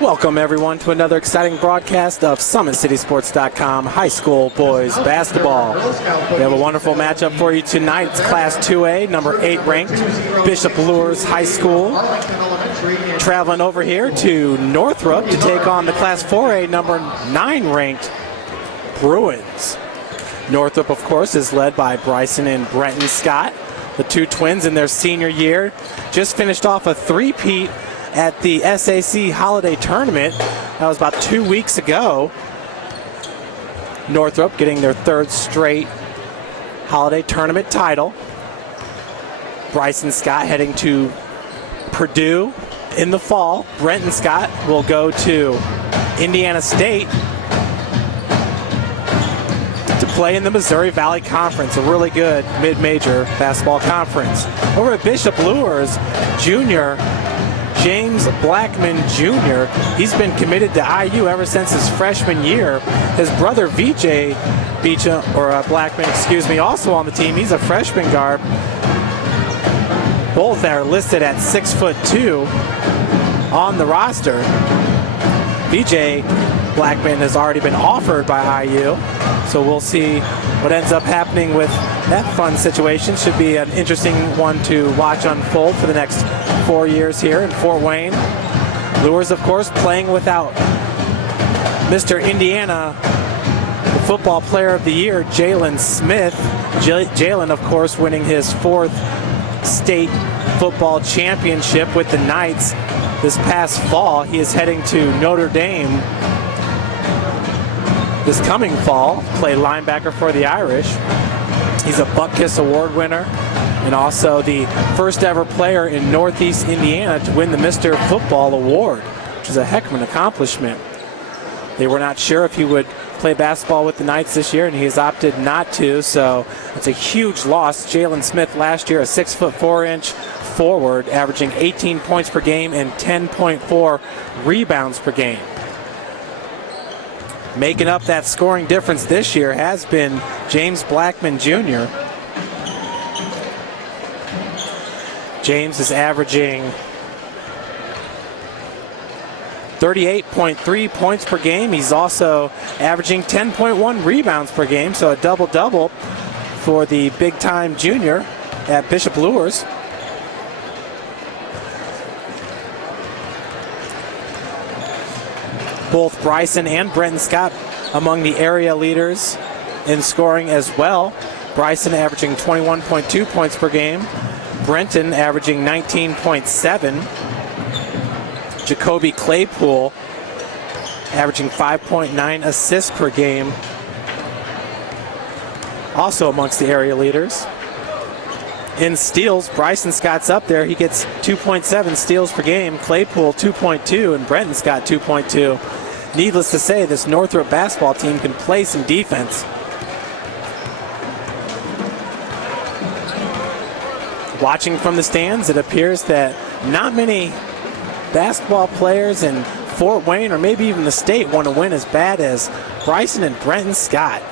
Welcome, everyone, to another exciting broadcast of SummitCitySports.com high school boys basketball. We have a wonderful matchup for you tonight. It's Class 2A, number 8 ranked Bishop Luers High School, traveling over here to Northrop to take on the Class 4A, number 9 ranked Bruins. Northrop, of course, is led by Bryson and Brenton Scott, the two twins in their senior year. Just finished off a three-peat at the SAC Holiday Tournament. That was about 2 weeks ago. Northrop getting their third straight Holiday Tournament title. Bryson Scott heading to Purdue in the fall. Brenton Scott will go to Indiana State to play in the Missouri Valley Conference, a really good mid-major basketball conference. Over at Bishop Luers, junior James Blackman Jr., he's been committed to IU ever since his freshman year. His brother VJ Blackman, also on the team. He's a freshman guard. Both are listed at 6'2" on the roster. VJ Blackman has already been offered by IU, so we'll see what ends up happening with that fun situation. Should be an interesting one to watch unfold for the next 4 years here in Fort Wayne. Luers, of course, playing without Mr. Indiana, the football player of the year, Jalen Smith. Jalen, of course, winning his 4th state football championship with the Knights this past fall. He is heading to Notre Dame this coming fall, play linebacker for the Irish. He's a Buck-Kiss Award winner and also the first ever player in Northeast Indiana to win the Mr. Football Award, which is a heck of an accomplishment. They were not sure if he would play basketball with the Knights this year, and he has opted not to, so it's a huge loss. Jalen Smith last year, a 6'4" forward, averaging 18 points per game and 10.4 rebounds per game. Making up that scoring difference this year has been James Blackman Jr. James is averaging 38.3 points per game. He's also averaging 10.1 rebounds per game, so a double-double for the big-time junior at Bishop Luers. Both Bryson and Brenton Scott among the area leaders in scoring as well. Bryson averaging 21.2 points per game. Brenton averaging 19.7. Jacoby Claypool averaging 5.9 assists per game. Also amongst the area leaders. In steals, Bryson Scott's up there. He gets 2.7 steals per game. Claypool 2.2 and Brenton Scott 2.2. Needless to say, this Northrop basketball team can play some defense. Watching from the stands, it appears that not many basketball players in Fort Wayne or maybe even the state want to win as bad as Bryson and Brenton Scott.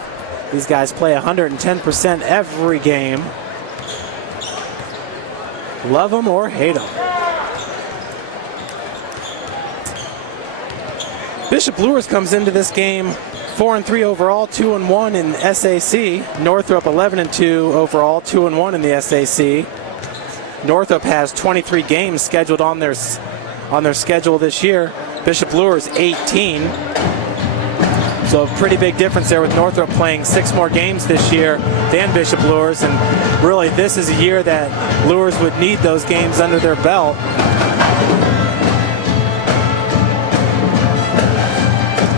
These guys play 110% every game. Love them or hate them. Bishop Luers comes into this game 4-3 overall, 2-1 in SAC. Northrop 11-2 overall, 2-1 in the SAC. Northrop has 23 games scheduled on their schedule this year. Bishop Luers 18. So a pretty big difference there with Northrop playing 6 more games this year than Bishop Luers, and really this is a year that Luers would need those games under their belt.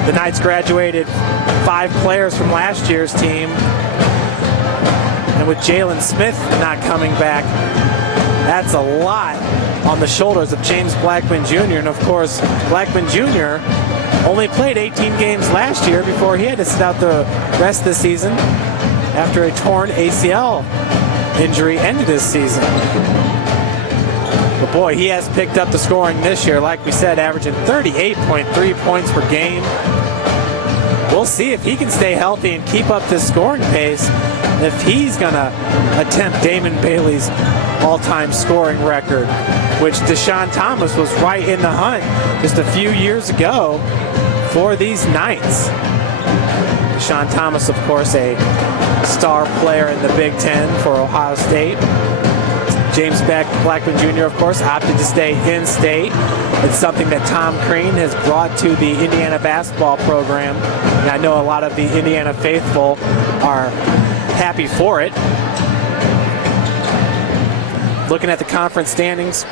The Knights graduated 5 players from last year's team, and with Jalen Smith not coming back, that's a lot on the shoulders of James Blackman Jr. And of course, Blackman Jr. only played 18 games last year before he had to sit out the rest of the season after a torn ACL injury ended his season. But boy, he has picked up the scoring this year, like we said, averaging 38.3 points per game. We'll we'll see if he can stay healthy and keep up this scoring pace, if he's going to attempt Damon Bailey's all-time scoring record, which Deshaun Thomas was right in the hunt just a few years ago for these Knights. Deshaun Thomas, of course, a star player in the Big Ten for Ohio State. James Blackman Jr., of course, opted to stay in-state. It's something that Tom Crean has brought to the Indiana basketball program. And I know a lot of the Indiana faithful are happy for it. Looking at the conference standings,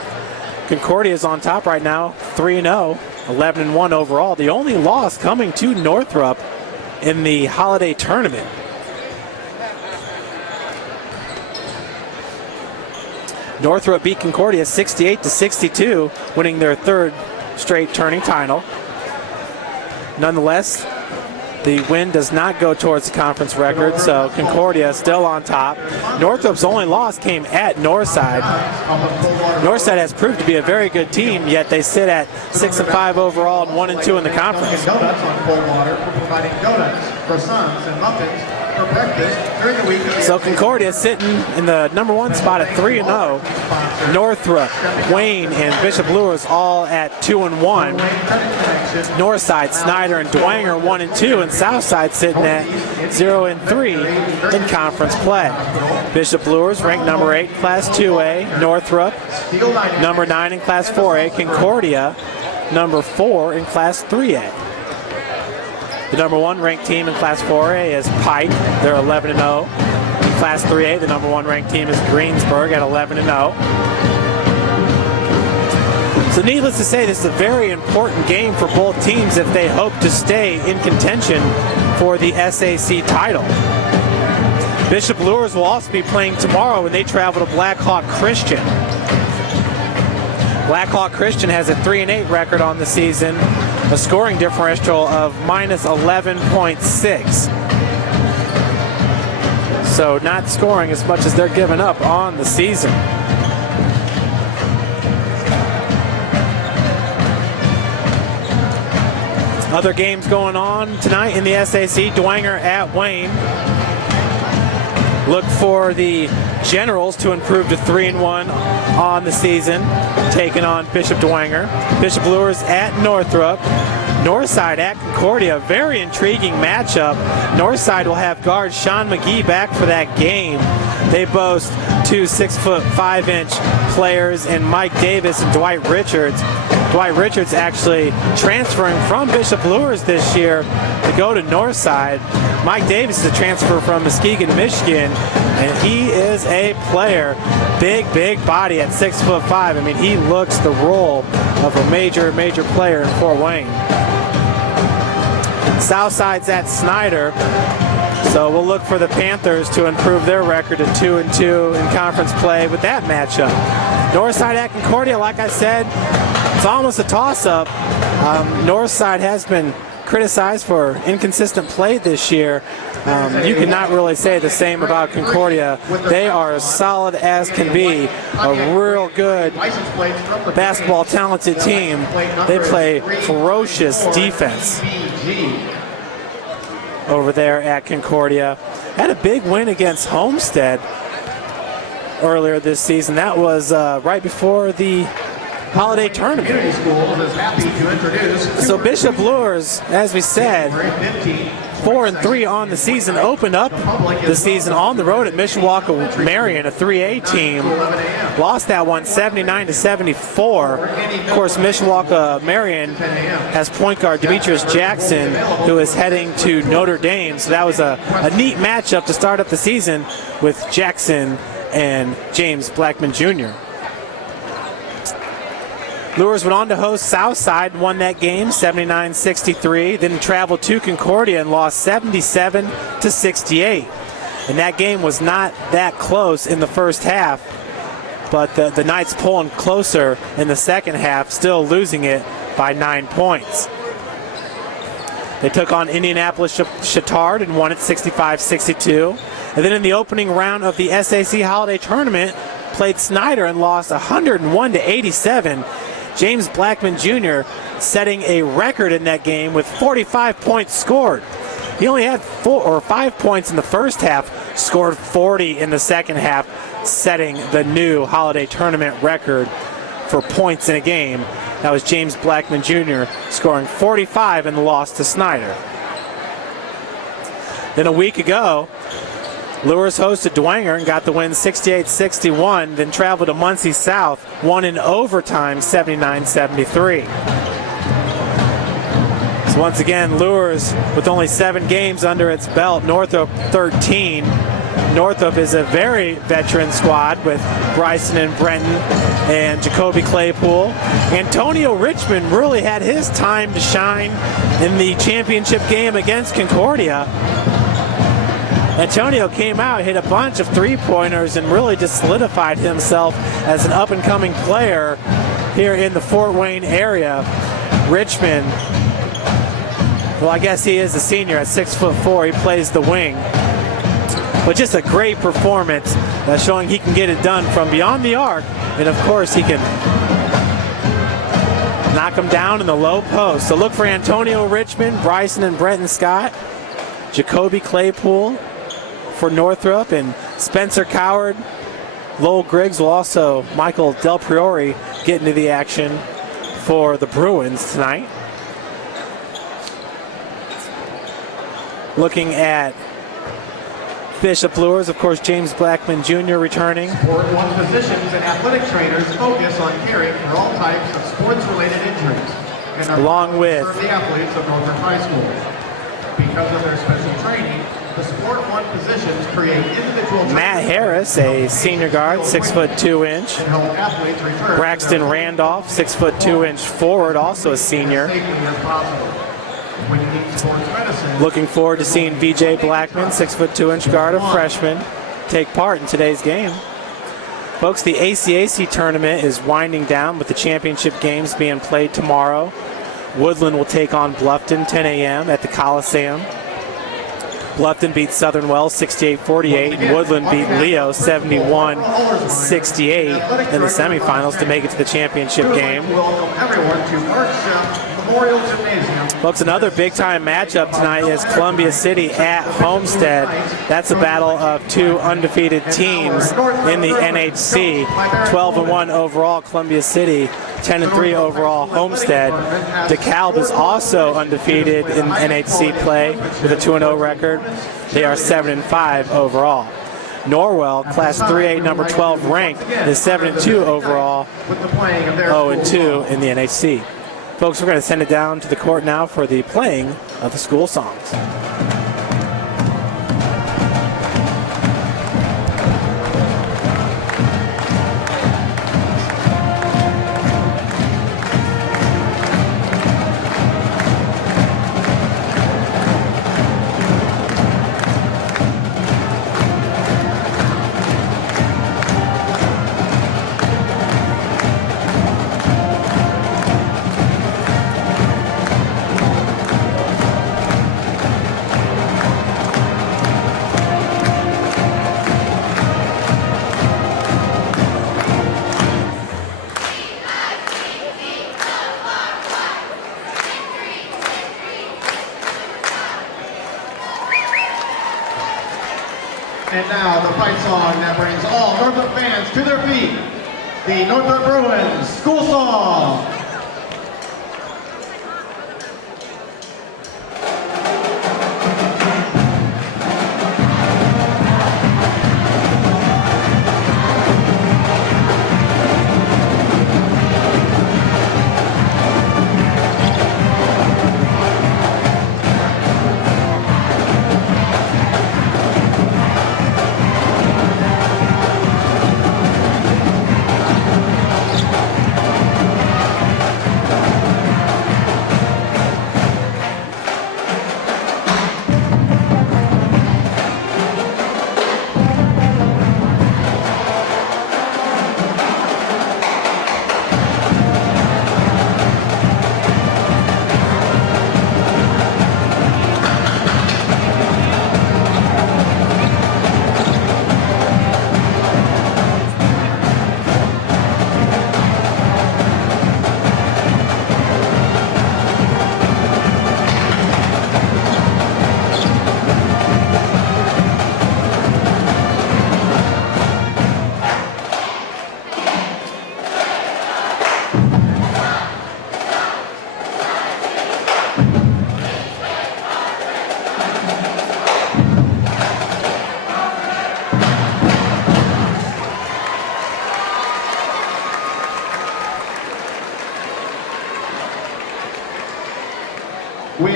Concordia is on top right now, 3-0, 11-1 overall. The only loss coming to Northrop in the holiday tournament. Northrop beat Concordia 68-62, winning their third straight tourney title. Nonetheless, the win does not go towards the conference record, so Concordia still on top. Northrop's only loss came at Northside. Northside has proved to be a very good team, yet they sit at 6-5 overall and 1-2 in the conference. Donuts on Coldwater for providing donuts, croissants, and muffins for breakfast during the week. So Concordia sitting in the number one spot at 3-0. Northrop, Wayne, and Bishop Luers all at 2-1. Northside, Snyder, and Dwanger 1-2, and Southside sitting at 0-3 in conference play. Bishop Luers ranked number 8 in Class 2A. Northrop, number 9 in Class 4A. Concordia, number 4 in Class 3A. The number 1 ranked team in Class 4A is Pike. They're 11-0. In Class 3A, the number 1 ranked team is Greensburg at 11-0. So needless to say, this is a very important game for both teams if they hope to stay in contention for the SAC title. Bishop Luers will also be playing tomorrow when they travel to Blackhawk Christian. Blackhawk Christian has a 3-8 record on the season, a scoring differential of minus 11.6. So not scoring as much as they're giving up on the season. Other games going on tonight in the SAC. Dwanger at Wayne. Look for the Generals to improve to 3-1 on the season, taking on Bishop Dwanger. Bishop Luers at Northrop. Northside at Concordia. Very intriguing matchup. Northside will have guard Sean McGee back for that game. They boast 2 6'5" players in Mike Davis and Dwight Richards. Dwight Richards actually transferring from Bishop Luers this year to go to Northside. Mike Davis is a transfer from Muskegon, Michigan, and he is a player. Big body at 6'5". I mean, he looks the role of a major player in Fort Wayne. Southside's at Snyder. So we'll look for the Panthers to improve their record to 2-2 in conference play with that matchup. Northside at Concordia, like I said, it's almost a toss-up. Northside has been criticized for inconsistent play this year. You cannot really say the same about Concordia. They are as solid as can be, a real good basketball talented team. They play ferocious defense over there at Concordia. Had a big win against Homestead earlier this season. That was right before the holiday tournament. So Bishop Luers, as we said, 4-3 on the season, opened up the season on the road at Mishawaka Marion, a 3A team. Lost that one 79-74. Of course, Mishawaka Marion has point guard Demetrius Jackson, who is heading to Notre Dame. So that was a neat matchup to start up the season with Jackson and James Blackman Jr. Luers went on to host Southside and won that game 79-63. Then traveled to Concordia and lost 77-68. And that game was not that close in the first half, but the Knights pulling closer in the second half, still losing it by 9 points. They took on Indianapolis Chittard and won it 65-62. And then in the opening round of the SAC Holiday Tournament, played Snyder and lost 101-87. James Blackman Jr. setting a record in that game with 45 points scored. He only had 4 or 5 points in the first half, scored 40 in the second half, setting the new holiday tournament record for points in a game. That was James Blackman Jr. scoring 45 in the loss to Snyder. Then a week ago, Luers hosted Dwenger and got the win 68-61, then traveled to Muncie South, won in overtime 79-73. So once again, Luers with only 7 games under its belt, Northrop 13. Northrop is a very veteran squad with Bryson and Brenton and Jacoby Claypool. Antonio Richmond really had his time to shine in the championship game against Concordia. Antonio came out, hit a bunch of three-pointers, and really just solidified himself as an up-and-coming player here in the Fort Wayne area. Richmond, well, I guess he is a senior at 6'4". He plays the wing. But just a great performance, showing he can get it done from beyond the arc. And, of course, he can knock him down in the low post. So look for Antonio Richmond, Bryson and Brenton Scott, Jacoby Claypool for Northrop, and Spencer Coward. Lowell Griggs will also, Michael Del Priori, get into the action for the Bruins tonight. Looking at Bishop Luers, of course, James Blackman Jr. returning. Sport 1 physicians and athletic trainers focus on caring for all types of sports-related injuries and are Along with serve the athletes of Northern High School. Because of their special training, the Sport 1 physicians create individual Matt Harris, a senior guard, 6'2". and help athletes return Braxton Randolph, 6'2" forward, also a senior. safely as possible. When you need sports medicine, Looking forward to seeing VJ Blackman, 6'2" guard, a freshman, take part in today's game. Folks, the ACAC tournament is winding down with the championship games being played tomorrow. Woodland will take on Bluffton, 10 a.m. at the Coliseum. Bluffton beat Southern Wells 68-48, and Woodland beat Leo 71-68 in the semifinals to make it to the championship game. welcome everyone to Mark Memorial Gymnasium. Folks, another big-time matchup tonight is Columbia City at Homestead. That's a battle of 2 undefeated teams in the NHC. 12-1 overall, Columbia City. 10-3 overall, Homestead. DeKalb is also undefeated in NHC play with a 2-0 record. They are 7-5 overall. Norwell, Class 3A, number 12 ranked, is 7-2 overall, 0-2 in the NHC. Folks, we're going to send it down to the court now for the playing of the school songs. And now the fight song that brings all Northrop fans to their feet. The Northrop Bruins School Song.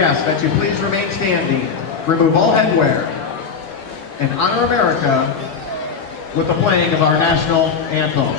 guests that you please remain standing, remove all headwear, and honor America with the playing of our national anthem.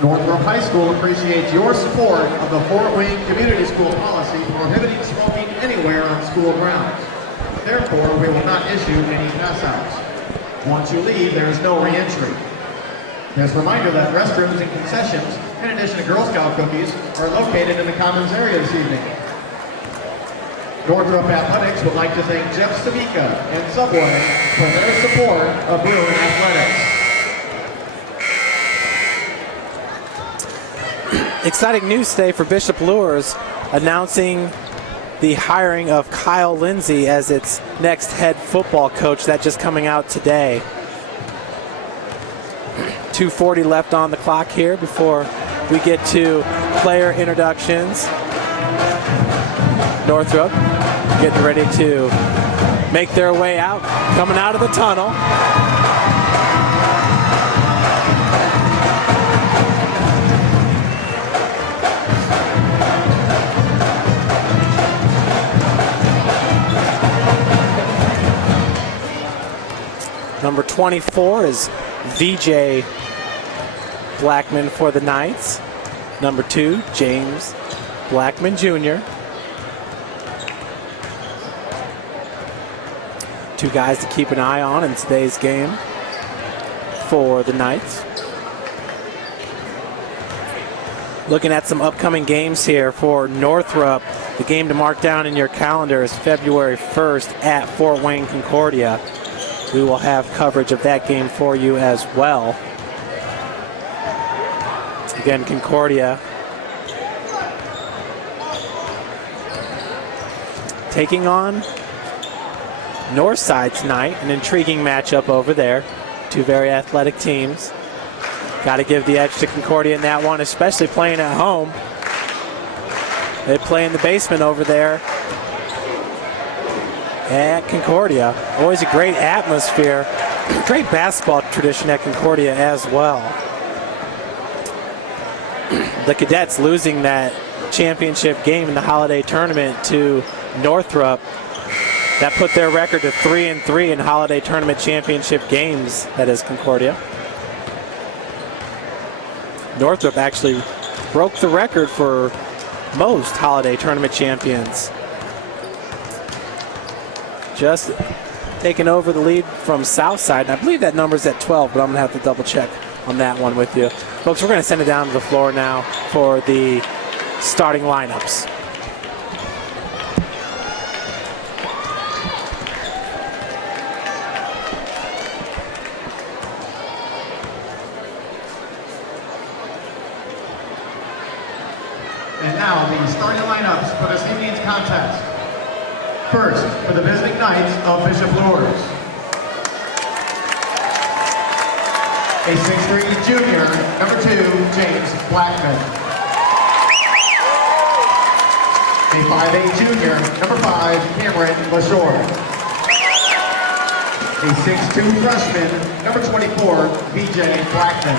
Northrop High School appreciates your support of the Fort Wayne Community School policy prohibiting smoking anywhere on school grounds. Therefore, we will not issue any pass-outs. Once you leave, there is no re-entry. There's a reminder that restrooms and concessions, in addition to Girl Scout cookies, are located in the Commons area this evening. Northrop Athletics would like to thank Jeff Samika and Subway for their support of Bruin Athletics. Exciting news today for Bishop Luers, announcing the hiring of Kyle Lindsay as its next head football coach. That just coming out today. 2:40 left on the clock here before we get to player introductions. Northrop getting ready to make their way out, coming out of the tunnel. Number 24 is VJ Blackman for the Knights. Number 2, James Blackman Jr. Two guys to keep an eye on in today's game for the Knights. Looking at some upcoming games here for Northrop. The game to mark down in your calendar is February 1st at Fort Wayne Concordia. We will have coverage of that game for you as well. Again, Concordia taking on Northside tonight. An intriguing matchup over there. Two very athletic teams. Got to give the edge to Concordia in that one, especially playing at home. They play in the basement over there at Concordia. Always a great atmosphere. Great basketball tradition at Concordia as well. The Cadets losing that championship game in the holiday tournament to Northrop. That put their record to 3-3 in holiday tournament championship games. That is Concordia. Northrop actually broke the record for most holiday tournament champions. Just taking over the lead from Southside. And I believe that number's at 12, but I'm going to have to double check on that one with you. Folks, we're going to send it down to the floor now for the starting lineups. And now the starting lineups for this evening's contest. First, for the visiting Knights of Bishop Luers. A 6'3" junior, number 2, James Blackman. A 5'8" junior, number 5, Cameron LaShore. A 6'2" freshman, number 24, VJ Blackman.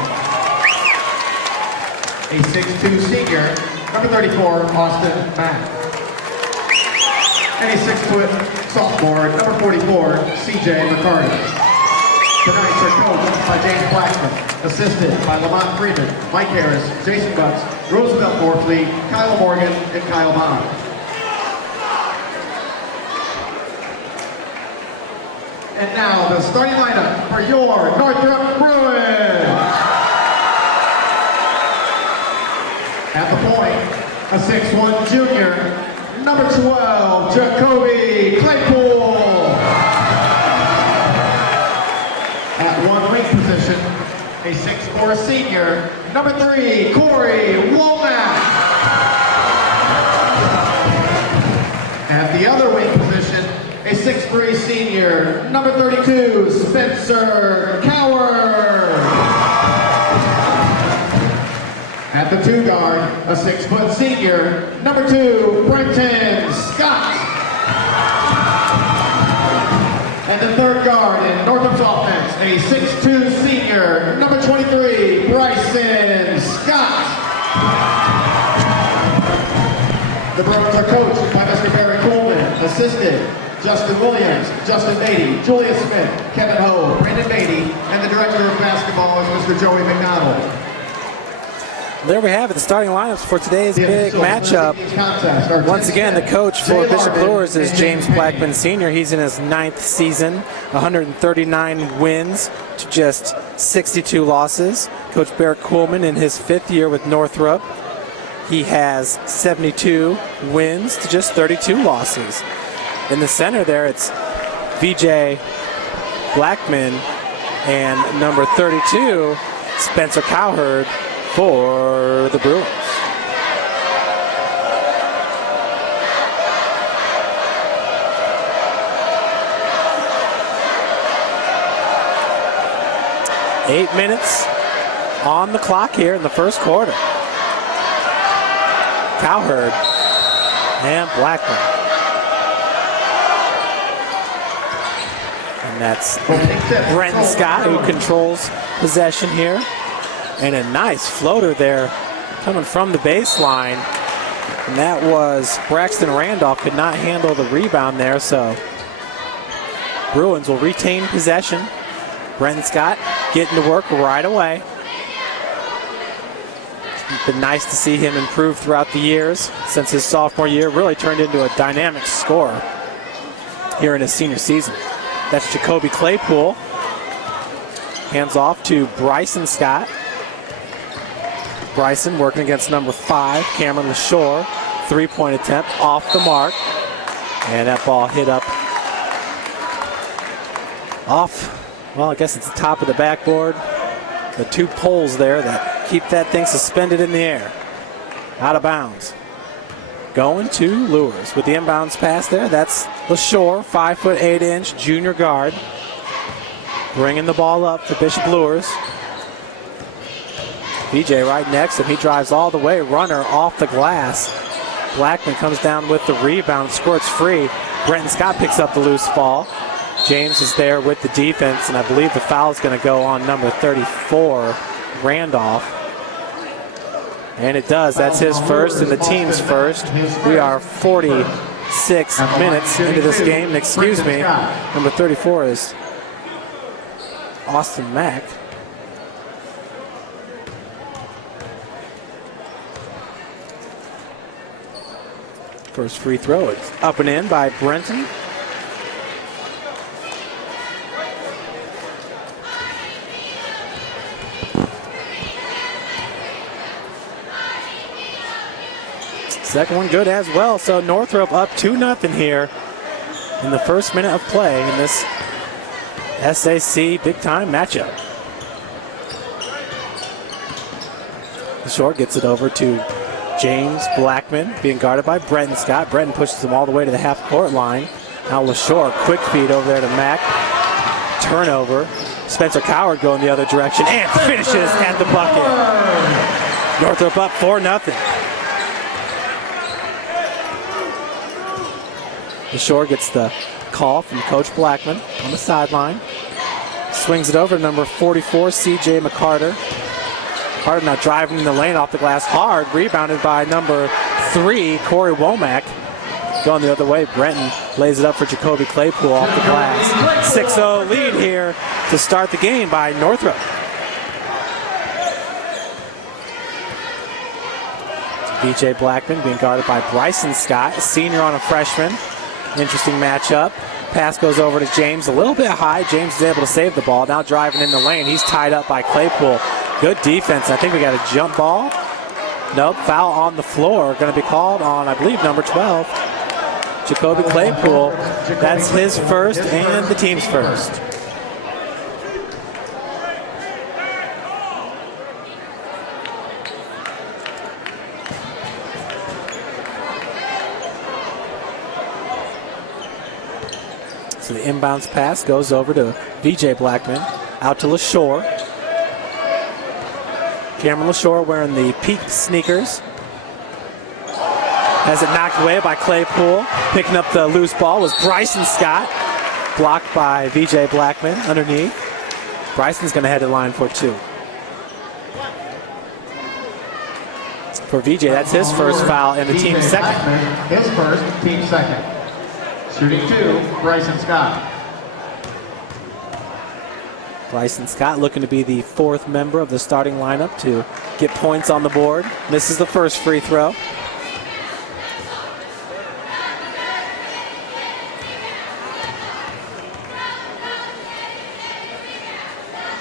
A 6'2" senior, number 34, Austin Mack. And a 6-foot sophomore, number 44, CJ McCarty. Tonight's are coached by James Blackman, assisted by Lamont Freeman, Mike Harris, Jason Butts, Roosevelt Morfleet, Kyle Morgan, and Kyle Bond. And now the starting lineup for your Northrop Bruins. At the point, a 6'1" junior, number 12, Jacoby Claypool. At one wing position, a 6'4" senior, number 3, Corey Womack. At the other wing position, a 6'3" senior, number 32, Spencer Coward. At the 2 guard, a 6-foot senior, number 2, Brenton Scott. And the 3rd guard in Northrop's offense, a 6'2" senior, number 23, Bryson Scott. The Bruins are coached by Mr. Barry Coleman, assisted Justin Williams, Justin Beatty, Julius Smith, Kevin Ho, Brandon Beatty, and the director of basketball is Mr. Joey McDonald. There we have it, the starting lineups for today's big matchup. Once again, the coach for Bishop Luers is James Blackman Sr. He's in his 9th season, 139 wins to just 62 losses. Coach Barrett Coolman in his 5th year with Northrop. He has 72 wins to just 32 losses. In the center there, it's VJ Blackman and number 32, Spencer Cowherd, for the Bruins. Eight minutes on the clock here in the first quarter. Cowherd and Blackman. And that's Brenton Scott who controls possession here. And a nice floater there coming from the baseline. And that was Braxton Randolph could not handle the rebound there, so Bruins will retain possession. Brenton Scott getting to work right away. It's been nice to see him improve throughout the years since his sophomore year. Really turned into a dynamic scorer here in his senior season. That's Jacoby Claypool. Hands off to Bryson Scott. Bryson working against number 5, Cameron LaShore. 3-point attempt off the mark. And that ball hit up off, well, I guess it's the top of the backboard. The 2 poles there that keep that thing suspended in the air. Out of bounds. Going to Luers with the inbounds pass there. That's LaShore, 5'8" junior guard. Bringing the ball up for Bishop Luers. BJ right next to him. He drives all the way. Runner off the glass. Blackman comes down with the rebound. Squirts free. Brenton Scott picks up the loose ball. James is there with the defense, and I believe the foul is going to go on number 34, Randolph. And it does. That's his first and the team's first. We are 46 minutes into this game. And excuse me, number 34 is Austin Mack. First free throw, it's up and in by Brenton. Second one good as well. So Northrop up 2-0 here in the first minute of play in this SAC big time matchup. LaShore gets it over to James Blackman being guarded by Brenton Scott. Brenton pushes him all the way to the half-court line. Now LaShore, quick feed over there to Mack. Turnover. Spencer Coward going the other direction and finishes at the bucket. Northrop up 4-0. LaShore gets the call from Coach Blackman on the sideline. Swings it over to number 44, CJ McCarter. Harden now driving in the lane off the glass hard. Rebounded by number 3, Corey Womack. Going the other way, Brenton lays it up for Jacoby Claypool off the glass. 6-0 lead here to start the game by Northrop. BJ Blackman being guarded by Bryson Scott, a senior on a freshman. Interesting matchup. Pass goes over to James, a little bit high. James is able to save the ball. Now driving in the lane. He's tied up by Claypool. Good defense. I think we got a jump ball. Nope, foul on the floor. Going to be called on, I believe, number 12. Jacoby Claypool. That's his first and the team's first. So the inbounds pass goes over to VJ Blackman. Out to LaShore. Cameron LaShore wearing the peak sneakers. Has it knocked away by Claypool. Picking up the loose ball was Bryson Scott. Blocked by VJ Blackman underneath. Bryson's going to head to line for 2. For VJ, that's his first foul and the team's second. His first, team second. Shooting 2, Bryson Scott. Bryson Scott looking to be the 4th member of the starting lineup to get points on the board. Misses the first free throw.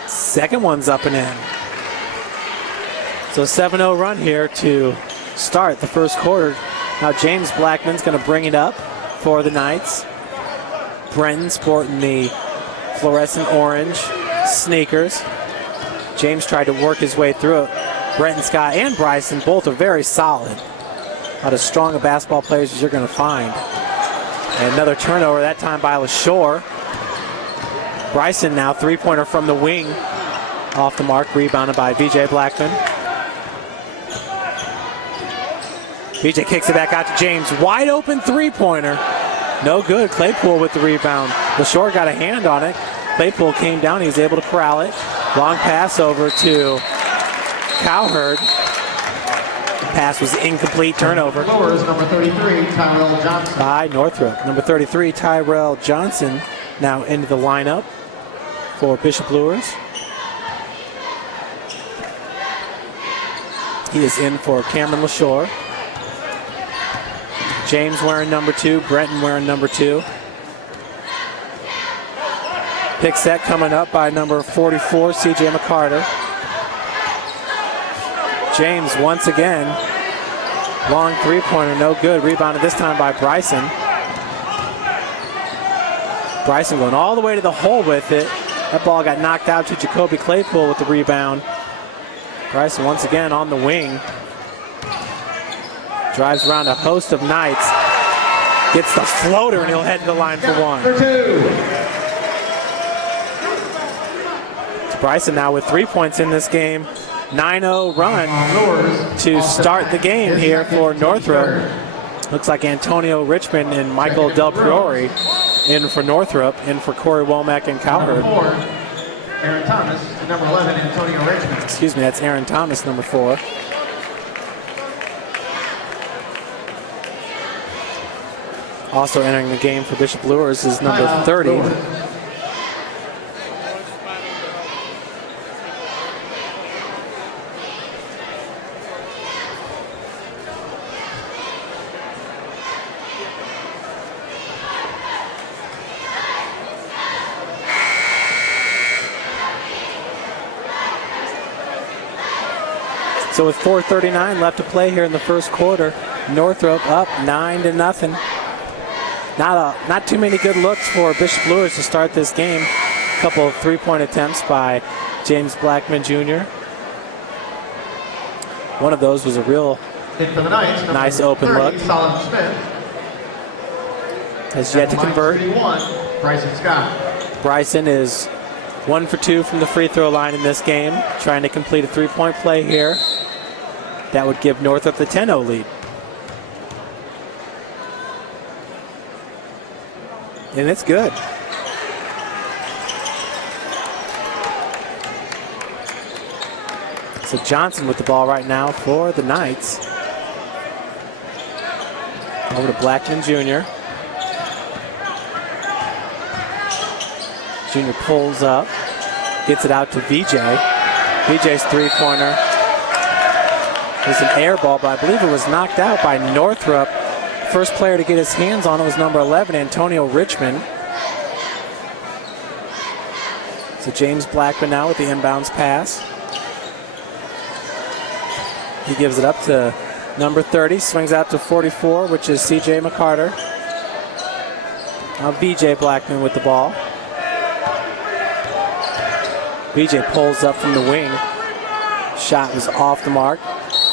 Second one's up and in. So 7-0 run here to start the first quarter. Now James Blackman's going to bring it up for the Knights. Brenton sporting the fluorescent orange sneakers. James tried to work his way through it. Brenton Scott and Bryson both are very solid. About as strong a basketball players as you're going to find. And another turnover, that time by LaShore. Bryson now, 3-pointer from the wing. Off the mark, rebounded by VJ Blackman. VJ kicks it back out to James. Wide open 3-pointer. No good. Claypool with the rebound. LaShore got a hand on it. Claypool came down. He was able to corral it. Long pass over to Cowherd. Pass was incomplete. Turnover. Luers, number 33, Tyrell Johnson. By Northrop. Number 33, Tyrell Johnson, now into the lineup for Bishop Luers. He is in for Cameron LaShore. James wearing number 2, Brenton wearing number 2. Pick set coming up by number 44, CJ McCarter. James once again. Long 3-pointer, no good. Rebounded this time by Bryson. Bryson going all the way to the hole with it. That ball got knocked out to Jacoby Claypool with the rebound. Bryson once again on the wing. Drives around a host of Knights. Gets the floater and he'll head to the line for 1. So Bryson now with 3 points in this game. 9-0 run to start the game here for Northrop. Looks like Antonio Richmond and Michael Del Priori in for Northrop, in for Corey Womack and Cowherd. Aaron Thomas, number 11, Antonio Richmond. Excuse me, that's Aaron Thomas, number 4. Also entering the game for Bishop Luers is number 30. So with 4:39 left to play here in the first quarter, Northrop up 9-0. Not too many good looks for Bishop Luers to start this game. A couple of 3-point attempts by James Blackman Jr. One of those was a real nice open look. Has yet to convert. Bryson Scott. Bryson is 1 for 2 from the free throw line in this game, trying to complete a 3-point play here. That would give Northrop the 10-0 lead. And it's good. So Johnson with the ball right now for the Knights. Over to Blackman Jr. Jr. pulls up, gets it out to VJ. VJ's three-pointer is an air ball, but I believe it was knocked out by Northrop. First player to get his hands on it was number 11, Antonio Richmond. So James Blackman now with the inbounds pass. He gives it up to number 30, swings out to 44, which is CJ McCarter. Now VJ Blackman with the ball. VJ pulls up from the wing. Shot was off the mark.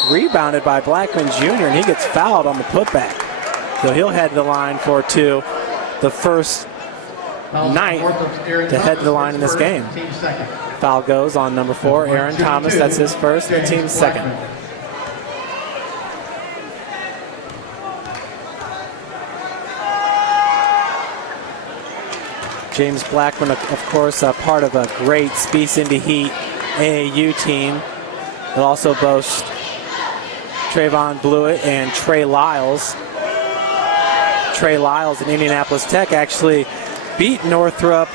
Rebounded by Blackman Jr., and he gets fouled on the putback. So he'll head to the line for two. The first Knight to head to the line in this game. Foul goes on number 4, Aaron Thomas. That's his first, the team's second. James Blackman, of course, part of a great Spiece Indy Heat AAU team that also boasts Trayvon Blewett and Trey Lyles. Trey Lyles in Indianapolis Tech actually beat Northrop.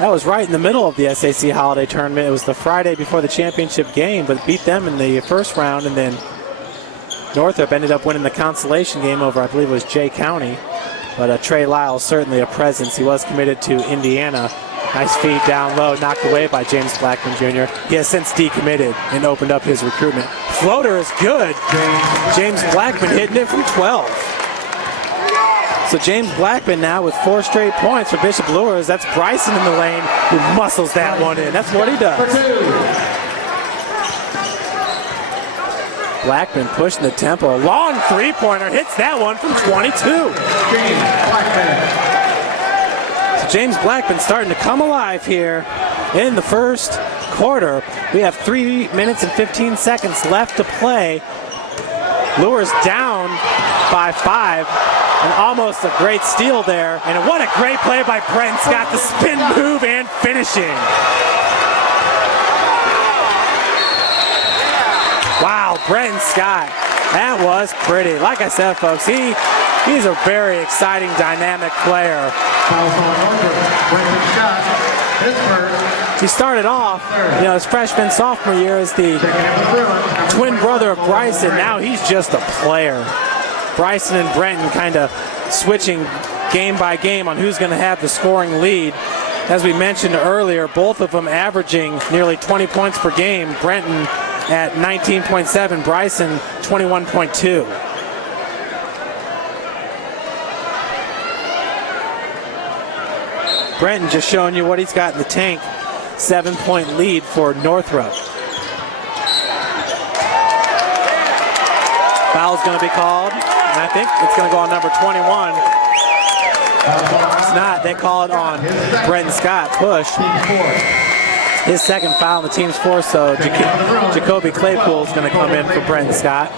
That was right in the middle of the SAC Holiday Tournament. It was the Friday before the championship game, but beat them in the first round, and then Northrop ended up winning the consolation game over, I believe it was Jay County. But Trey Lyles, certainly a presence. He was committed to Indiana. Nice feed down low, knocked away by James Blackman Jr. He has since decommitted and opened up his recruitment. Floater is good. James Blackman hitting it from 12. So James Blackman now with 4 straight points for Bishop Luers. That's Bryson in the lane who muscles that one in. That's what he does. Blackman pushing the tempo. Long three-pointer, hits that one from 22. So James Blackman starting to come alive here in the first quarter. We have 3 minutes and 15 seconds left to play. Luers down by 5. And almost a great steal there. And what a great play by Brent Scott. The spin move and finishing. Wow, Brenton Scott, that was pretty. Like I said, folks, he's a very exciting, dynamic player. He started off, his freshman, sophomore year as the twin brother of Bryson. Now he's just a player. Bryson and Brenton kind of switching game by game on who's going to have the scoring lead. As we mentioned earlier, both of them averaging nearly 20 points per game. Brenton at 19.7, Bryson 21.2. Brenton just showing you what he's got in the tank. 7-point lead for Northrop. Foul's going to be called, and I think it's going to go on number 21. It's not. They call it on Brenton Scott. Push. His second foul on the team's fourth, so Jacoby Claypool is going to come in for Brenton Scott.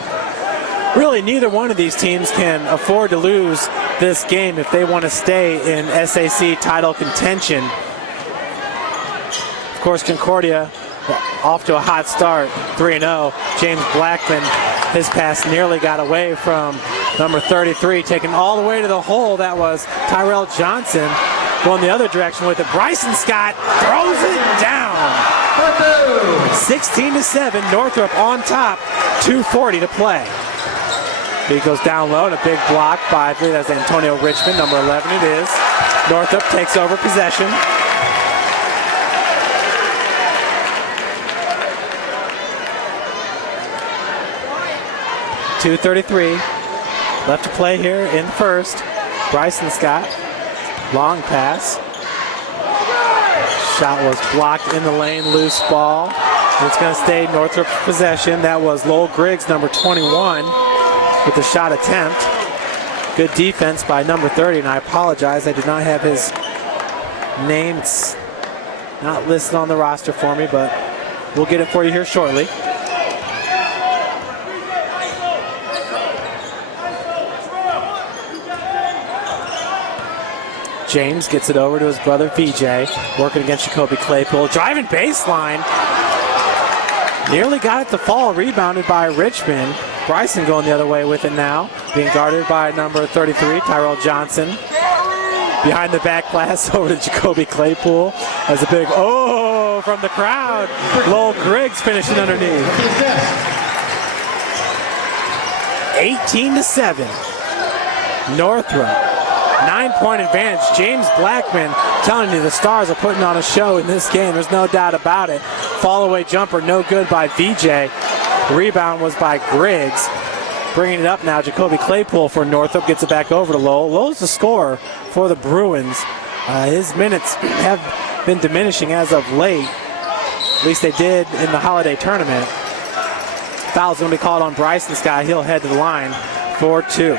Really, neither one of these teams can afford to lose this game if they want to stay in SAC title contention. Of course, Concordia off to a hot start, 3-0. James Blackman, his pass nearly got away from number 33, taken all the way to the hole. That was Tyrell Johnson. Going the other direction with it. Bryson Scott throws it down. 16-7, Northrop on top, 2:40 to play. He goes down low and a big block by, I believe that's Antonio Richmond, number 11 it is. Northrop takes over possession. .233 left to play here in the first. Bryson Scott. Long pass. Shot was blocked in the lane, loose ball. It's going to stay Northrop's possession. That was Lowell Griggs, number 21, with the shot attempt. Good defense by number 30, and I apologize. I did not have his name. It's not listed on the roster for me, but we'll get it for you here shortly. James gets it over to his brother VJ, working against Jacoby Claypool. Driving baseline. Nearly got it to fall, rebounded by Richmond. Bryson going the other way with it now, being guarded by number 33, Tyrell Johnson. Behind the back pass over to Jacoby Claypool as a big from the crowd. Lowell Griggs finishing underneath. 18-7. Northrop. 9-point advantage. James Blackman telling you the Stars are putting on a show in this game. There's no doubt about it. Fall away jumper, no good by VJ. Rebound was by Griggs. Bringing it up now, Jacoby Claypool for Northrop gets it back over to Lowell. Lowell's the scorer for the Bruins. His minutes have been diminishing as of late. At least they did in the holiday tournament. Foul's going to be called on Bryson Scott. He'll head to the line for 2.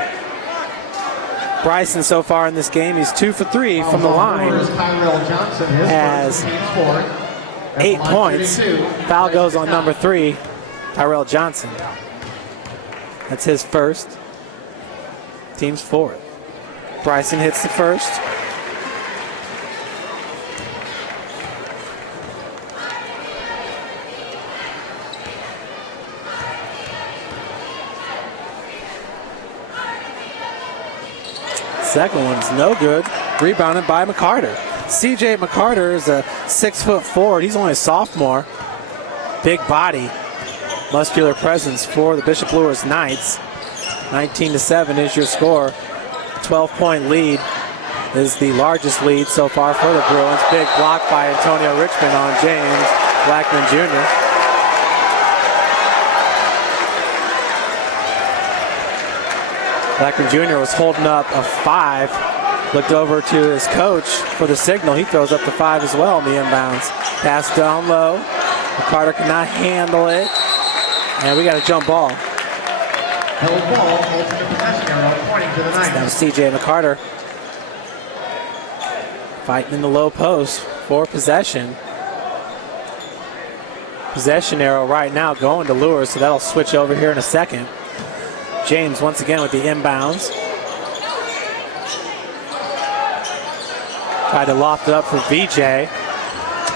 Bryson so far in this game, he's 2 for 3 from the line. Has 8 points. Foul goes on number 3, Tyrell Johnson. That's his first. Team's 4th. Bryson hits the first. Second one's no good. Rebounded by McCarter. CJ McCarter is a 6-foot forward. He's only a sophomore. Big body. Muscular presence for the Bishop Luers Knights. 19-7 is your score. 12-point lead is the largest lead so far for the Bruins. Big block by Antonio Richmond on James Blackman Jr. Blackman Jr. was holding up a 5. Looked over to his coach for the signal. He throws up the 5 as well in the inbounds. Pass down low. McCarter cannot handle it. And we got a jump ball. Held ball, ultimate possession arrow, pointing to the Knights. That was CJ McCarter. Fighting in the low post for possession. Possession arrow right now going to Luers, so that'll switch over here in a second. James once again with the inbounds. Tried to loft it up for VJ.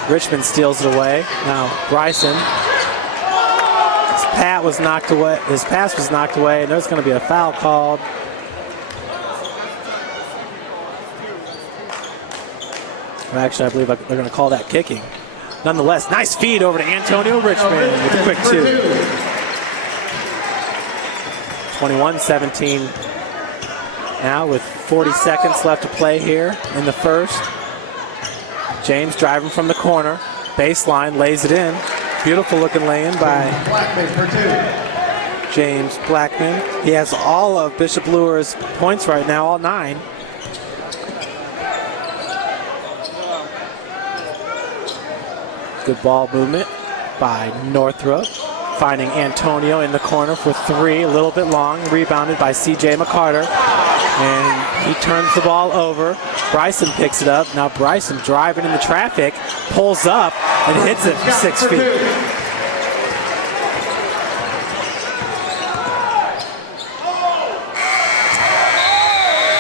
Richmond steals it away. Now Bryson. His pass was knocked away, and there's going to be a foul called. Actually, I believe they're going to call that kicking. Nonetheless, nice feed over to Antonio Richmond with a quick 2. 21-17 now with 40 seconds left to play here in the first. James driving from the corner. Baseline, lays it in. Beautiful looking lay-in by James Blackman. He has all of Bishop Luers' points right now, all 9. Good ball movement by Northrop. Finding Antonio in the corner for 3, a little bit long. Rebounded by CJ McCarter. And he turns the ball over. Bryson picks it up. Now Bryson driving in the traffic, pulls up and hits it from 6 feet.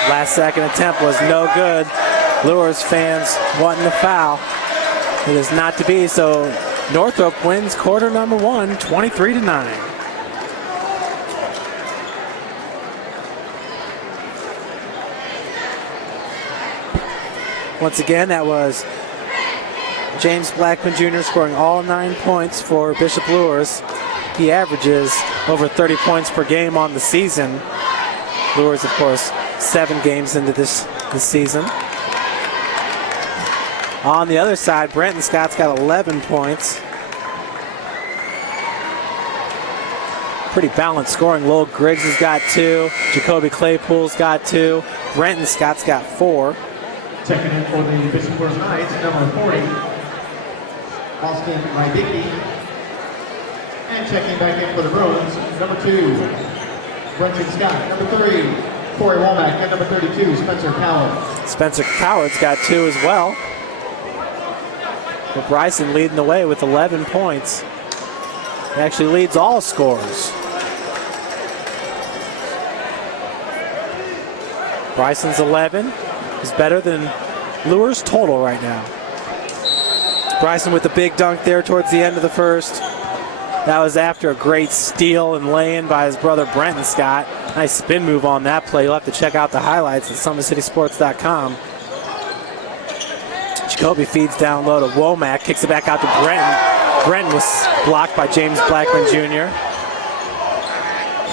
Last second attempt was no good. Luers fans wanting the foul. It is not to be, so Northrop wins quarter number 1, 23-9. Once again, that was James Blackman Jr. scoring all 9 points for Bishop Luers. He averages over 30 points per game on the season. Luers, of course, 7 games into this season. On the other side, Brenton Scott's got 11 points. Pretty balanced scoring. Lowell Griggs has got 2. Jacoby Claypool's got 2. Brenton Scott's got 4. Checking in for the Bishop Luers Knights, number 40, Austin Rydicki. And checking back in for the Bruins, number 2, Brenton Scott. Number 3, Corey Womack. And number 32, Spencer Coward. Spencer Coward's got 2 as well. But Bryson leading the way with 11 points. He actually leads all scorers. Bryson's 11 is better than Luers' total right now. Bryson with the big dunk there towards the end of the first. That was after a great steal and lay-in by his brother Brenton Scott. Nice spin move on that play. You'll have to check out the highlights at SummitCitySports.com. Jacoby feeds down low to Womack, kicks it back out to Brenton. Brenton was blocked by James Blackman Jr.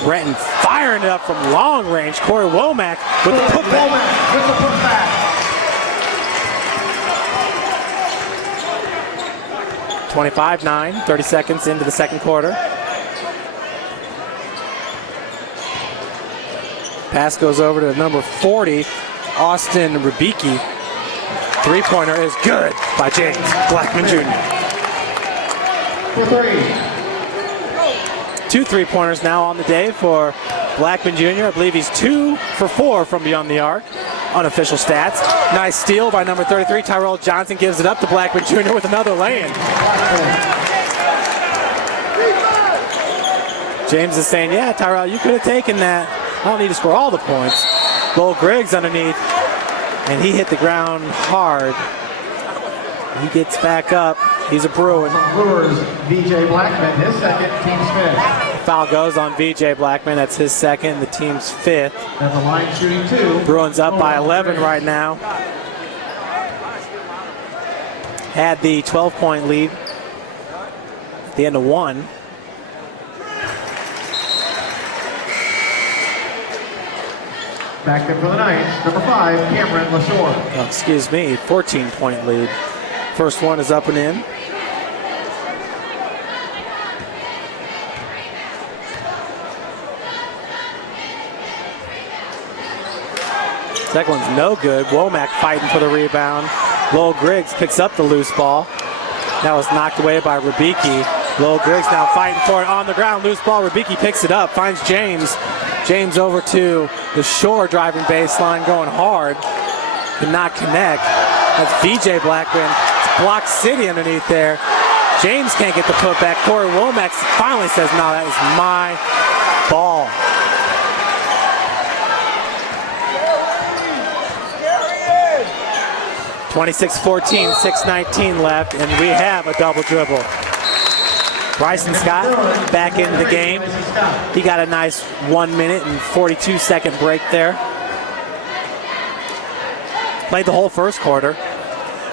Brenton firing it up from long range. Corey Womack with the putback. 25-9, 30 seconds into the second quarter. Pass goes over to number 40, Austin Rubicki. Three-pointer is good by James Blackman Jr. For three. 2 3-pointers now on the day for Blackman Jr. I believe he's 2 for 4 from beyond the arc. Unofficial stats. Nice steal by number 33. Tyrell Johnson gives it up to Blackman Jr. with another lay-in. James is saying, yeah, Tyrell, you could have taken that. I don't need to score all the points. Lowell Griggs underneath, and he hit the ground hard. He gets back up. He's a Bruin. Luers, VJ Blackman, his second, team's fifth. Foul goes on VJ Blackman. That's his second, the team's fifth. And the line shooting 2. Bruins up by 11 right now. Had the 12-point lead at the end of 1. Back in for the Knights, number 5, Cameron LaShore. Oh, excuse me, 14-point lead. First one is up and in. Second one's no good. Womack fighting for the rebound. Lowell Griggs picks up the loose ball. That was knocked away by Rubicki. Lowell Griggs now fighting for it on the ground. Loose ball. Rubicki picks it up, finds James. James over to the Shore driving baseline, going hard. Could not connect. That's VJ Blackman. It's Block City underneath there. James can't get the putback. Corey Womack finally says, no, that is my ball. (26-14), 6:19 left, and we have a double dribble. Bryson Scott back into the game. He got a nice 1 minute and 42-second break there. Played the whole first quarter.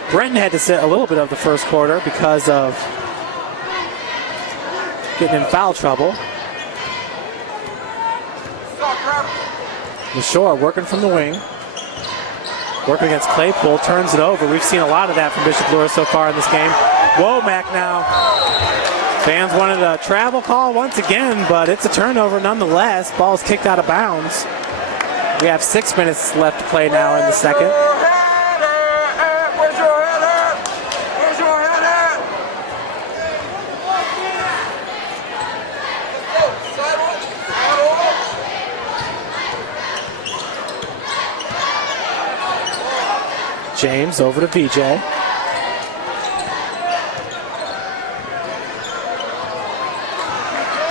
Brenton had to sit a little bit of the first quarter because of getting in foul trouble. LaShore working from the wing. Working against Claypool, turns it over. We've seen a lot of that from Bishop Luers so far in this game. Womack now. Fans wanted a travel call once again, but it's a turnover nonetheless. Ball's kicked out of bounds. We have 6 minutes left to play now in the second. Where's your head at? Where's your head at? James over to VJ.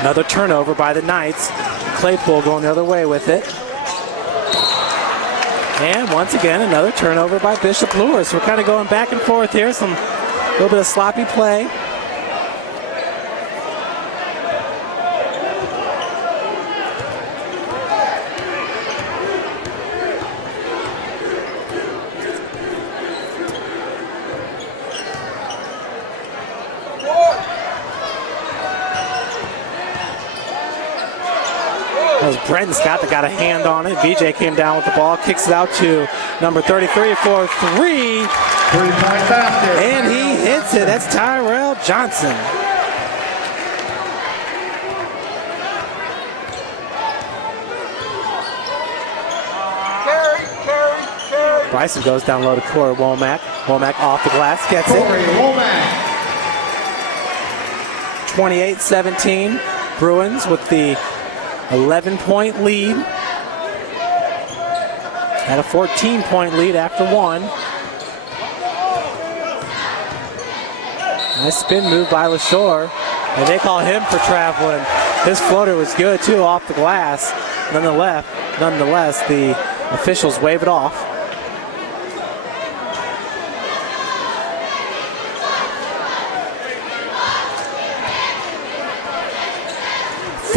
Another turnover by the Knights. Claypool going the other way with it. And once again, another turnover by Bishop Luers. We're kind of going back and forth here. A little bit of sloppy play. That was Brenton Scott that got a hand on it. VJ came down with the ball, kicks it out to number 33 for 3. Three-point basket. And he hits it. That's Tyrell Johnson. Carry. Bryson goes down low to Corey Womack. Womack off the glass, gets it. Corey Womack. 28-17. Bruins with the 11-point lead. Had a 14-point lead after 1. Nice spin move by LaShore. And they call him for traveling. His floater was good too off the glass. Nonetheless, the officials wave it off.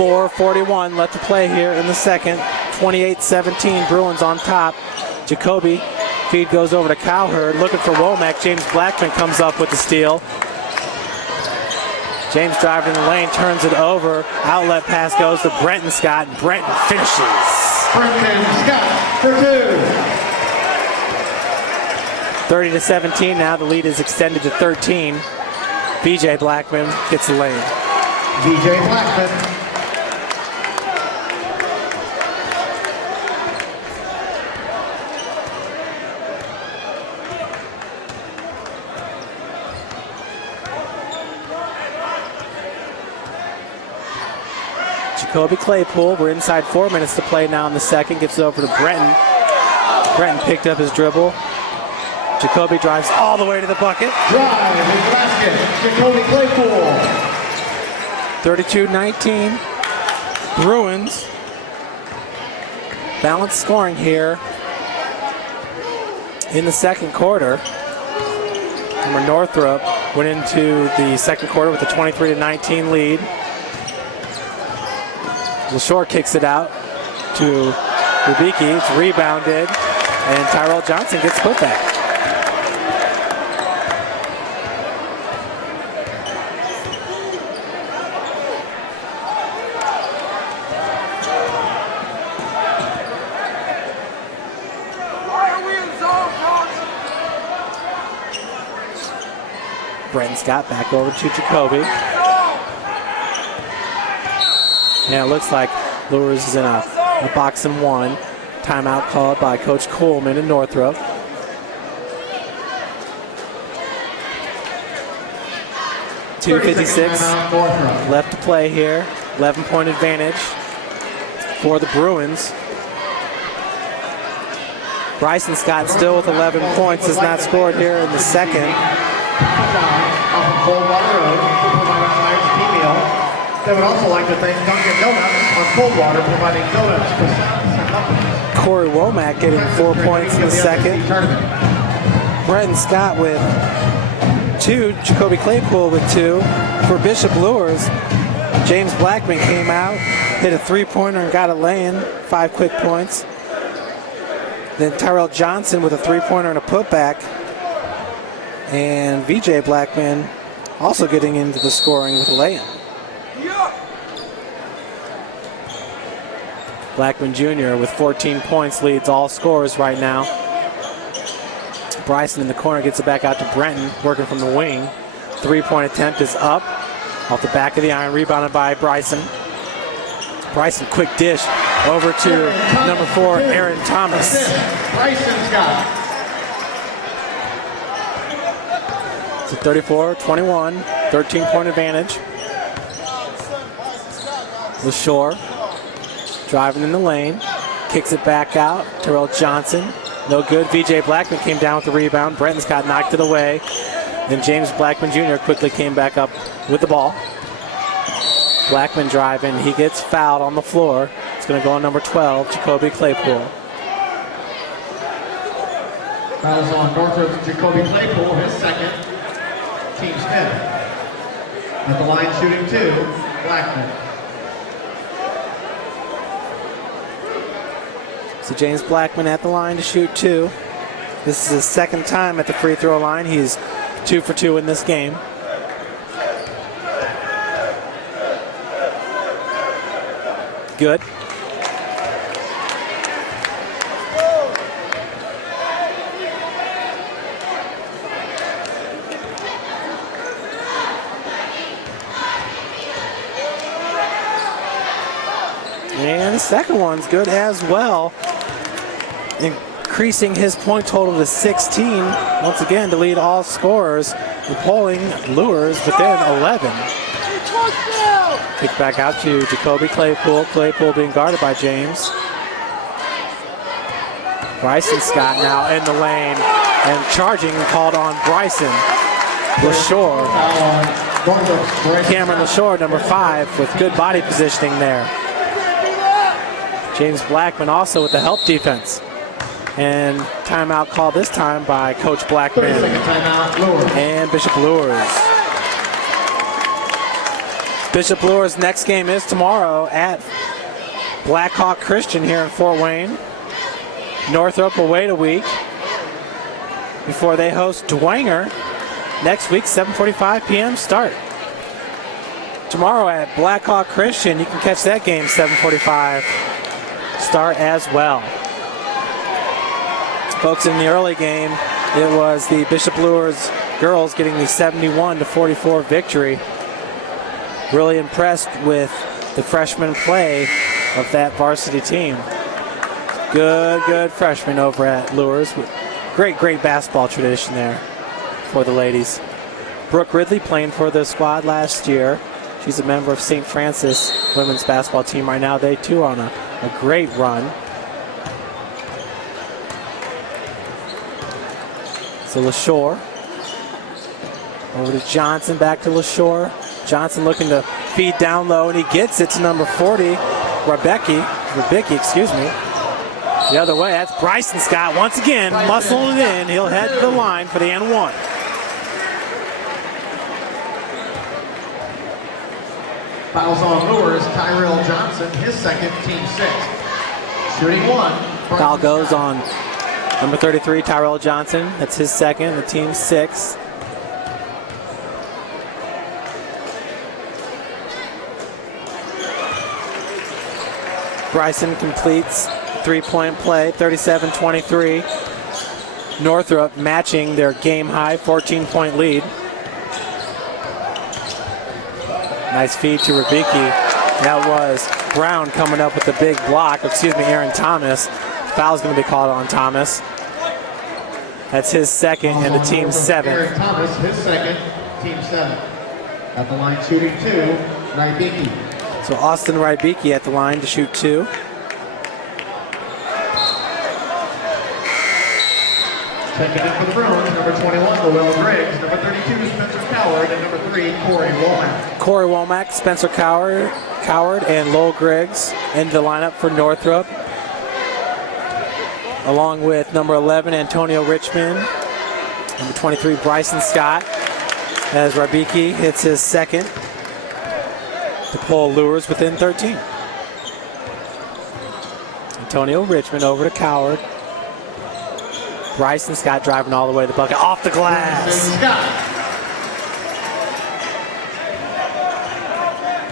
4:41 left to play here in the second. 28-17, Bruins on top. Jacoby, feed goes over to Cowherd, looking for Womack. James Blackman comes up with the steal. James driving in the lane, turns it over. Outlet pass goes to Brenton Scott, and Brenton finishes. Brenton Scott for two. 30-17 now. The lead is extended to 13. BJ Blackman gets the lane. BJ Blackman. Jacoby Claypool, we're inside 4 minutes to play now in the second. Gets it over to Brenton. Brenton picked up his dribble. Jacoby drives all the way to the bucket. Drive and basket. Jacoby Claypool. 32-19. Bruins. Balanced scoring here in the second quarter. Remember, Northrop went into the second quarter with a 23-19 lead. LaShore kicks it out to Rubicki. It's rebounded, and Tyrell Johnson gets put back. Why are we in zone, coach? Brenton Scott back over to Jacoby. Yeah, it looks like Luers is in a box and one. Timeout called by Coach Coleman in Northrop. .256 left to play here. 11-point advantage for the Bruins. Bryson Scott still with 11 points, has not scored here in the second. They would also like to thank Dunkin' Donuts on Coldwater, providing donuts for Corey Womack getting 4 points in the second. Brenton Scott with 2. Jacoby Claypool with 2. For Bishop Luers, James Blackman came out, hit a 3-pointer and got a lay-in. 5 quick points. Then Tyrell Johnson with a 3-pointer and a putback. And VJ Blackman also getting into the scoring with a lay-in. Blackman Jr. with 14 points leads all scorers right now. Bryson in the corner gets it back out to Brenton, working from the wing. 3-point attempt is up. Off the back of the iron, rebounded by Bryson. Bryson, quick dish over to number 4, Aaron Thomas. Bryson Scott. It's a 34-21, 13-point advantage. LaShore driving in the lane, kicks it back out. Terrell Johnson, no good. VJ Blackman came down with the rebound. Brenton Scott knocked it away. Then James Blackman Jr. quickly came back up with the ball. Blackman driving, he gets fouled on the floor. It's going to go on number 12, Jacoby Claypool. Fouls on Northrop's Jacoby Claypool, his second. Team Smith. At the line shooting 2, Blackman. So James Blackman at the line to shoot 2. This is his second time at the free throw line. He's 2 for 2 in this game. Good. And the second one's good as well. Increasing his point total to 16. Once again to lead all scorers. And pulling Luers within 11. Kick back out to Jacoby Claypool. Claypool being guarded by James. Bryson Scott now in the lane. And charging called on Bryson. LaShore. Cameron LaShore, number 5, with good body positioning there. James Blackman also with the help defense. And timeout called this time by Coach Blackman Timeout, Luers. and Bishop Luers. Bishop Luers' next game is tomorrow at Blackhawk Christian here in Fort Wayne. Northrop will wait a week before they host Dwenger next week, 7:45 p.m. start. Tomorrow at Blackhawk Christian, you can catch that game 7:45 start as well. Folks, in the early game, it was the Bishop Luers girls getting the 71-44 victory. Really impressed with the freshman play of that varsity team. Good freshman over at Luers. Great basketball tradition there for the ladies. Brooke Ridley playing for the squad last year. She's a member of St. Francis women's basketball team right now. They too are on a great run. So LaShore over to Johnson, back to LaShore. Johnson looking to feed down low, and he gets it to number 40, Rebecki, excuse me. The other way, that's Bryson Scott once again muscling it in. He'll head to the line for the N1. Fouls on Luers, Tyrell Johnson, his second, team 6. Shooting 1. Foul goes on number 33, Tyrell Johnson. That's his second, the team 6. Bryson completes three-point play, 37-23. Northrop matching their game-high 14-point lead. Nice feed to Rebecki. That was Brown coming up with the big block. Aaron Thomas. Foul's going to be called on Thomas. That's his second and the team's 7th. Aaron Thomas, his second, team 7. At the line shooting 2, Rebecki. So Austin Rebecki at the line to shoot 2. Checking in for the Bruins, number 21, Lowell Griggs, number 32, Spencer Coward, and number 3, Corey Womack. Corey Womack, Spencer Coward, and Lowell Griggs in the lineup for Northrop, along with number 11, Antonio Richmond, number 23, Bryson Scott, as Rebecki hits his second to pull Luers within 13. Antonio Richmond over to Coward. Bryson Scott driving all the way to the bucket, off the glass.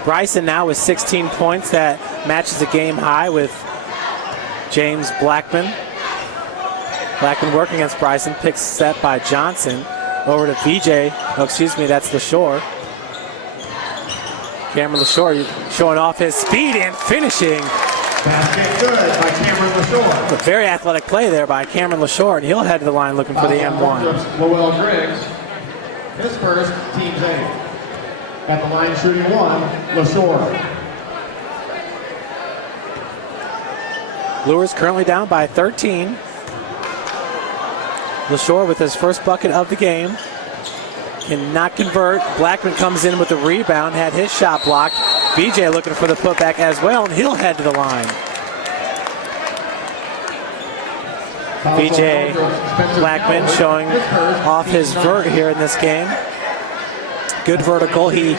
Bryson now with 16 points. That matches a game high with James Blackman. Blackman working against Bryson, picks set by Johnson. Over to VJ, that's LaShore. Cameron LaShore showing off his speed and finishing. Basket good by Cameron LaShore. A very athletic play there by Cameron LaShore, and he'll head to the line looking for the M1. Lowell Griggs, his first, team 8. At the line shooting 1, LaShore. Luers currently down by 13. LaShore with his first bucket of the game. Cannot convert. Blackman comes in with the rebound, had his shot blocked. BJ looking for the putback as well, and he'll head to the line. BJ Blackman showing off his vert here in this game. Good vertical. He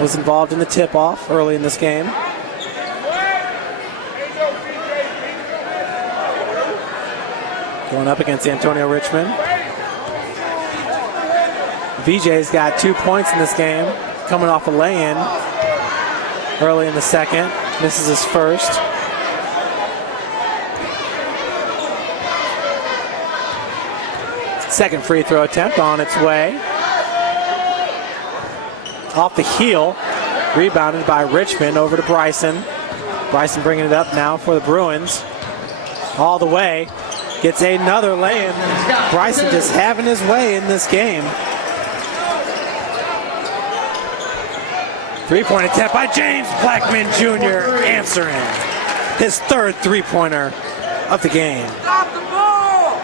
was involved in the tip-off early in this game. Going up against Antonio Richmond. VJ's got 2 points in this game, coming off a lay-in early in the second. Misses his first. Second free throw attempt on its way. Off the heel, rebounded by Richmond over to Bryson. Bryson bringing it up now for the Bruins. All the way, gets another lay-in. Bryson just having his way in this game. Three-point attempt by James Blackman Jr. answering his third three-pointer of the game. Stop the ball!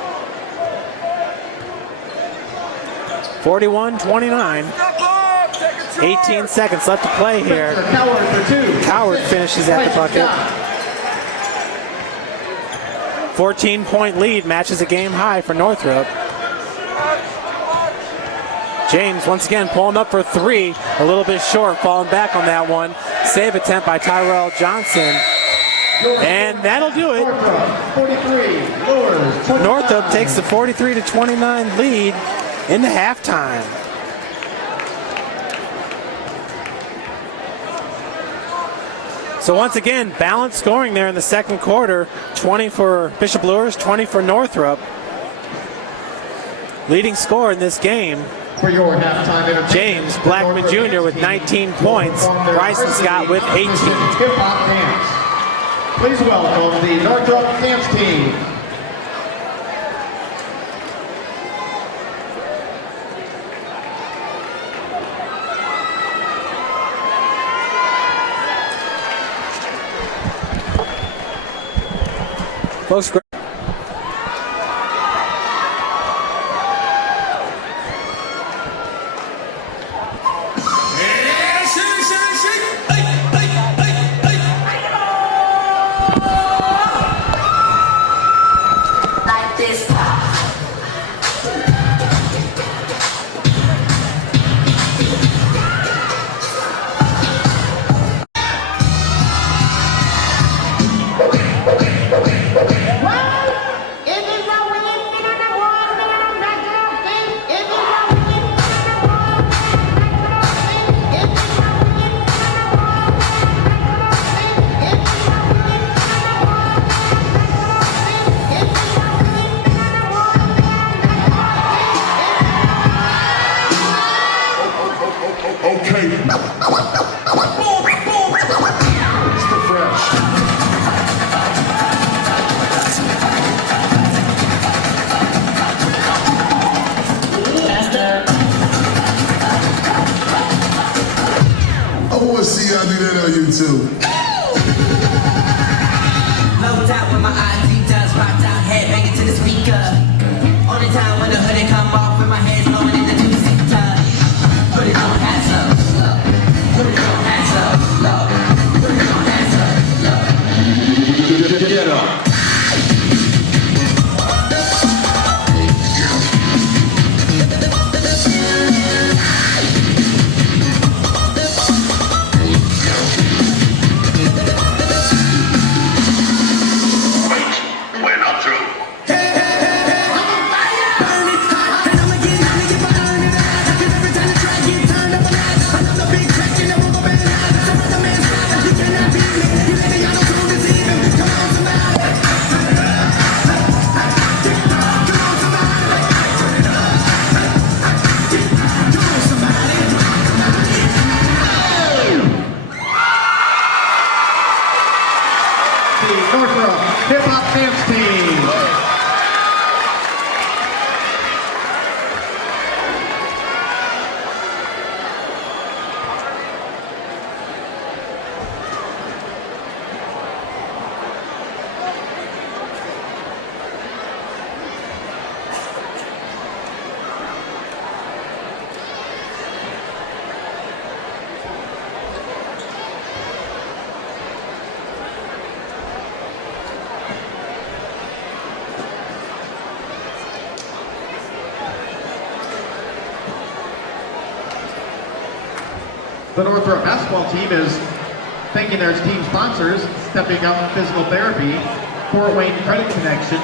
41-29. Step up! Take a charge! 18 seconds left to play here. Coward for 2. Coward finishes at the bucket. 14-point lead matches a game high for Northrop. James once again pulling up for three, a little bit short, falling back on that one. Save attempt by Tyrell Johnson. And that'll do it. 43, Luers. Northrop takes the 43-29 lead into halftime. So once again, balanced scoring there in the second quarter. 20 for Bishop Luers, 20 for Northrop. Leading scorer in this game, For your halftime entertainment, James Blackman Jr. with 19 points. Bryson Scott with 18. Hip-hop dance. Please welcome the Northrop dance team. Folks, like this. Okay. Mr. Fresh. I want to see y'all do that on YouTube. Low top with my ID does rocked out, head banging to the speaker. Only time when the hoodie come off and my head's blowing in the two-seater. Put it on hands up, low. Put it on hands up, low. Put it on hands up, low. Get up. We're not through. The Northrop hip-hop dance team. The Northrop basketball team is thanking their team sponsors, Stepping Up Physical Therapy, Fort Wayne Credit Connection,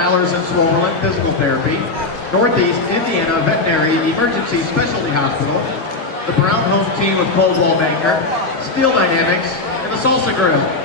Mallers and Swolen Physical Therapy, Northeast Indiana Veterinary Emergency Specialty Hospital, the Brown Home Team of Coldwell Banker, Steel Dynamics, and the Salsa Grill.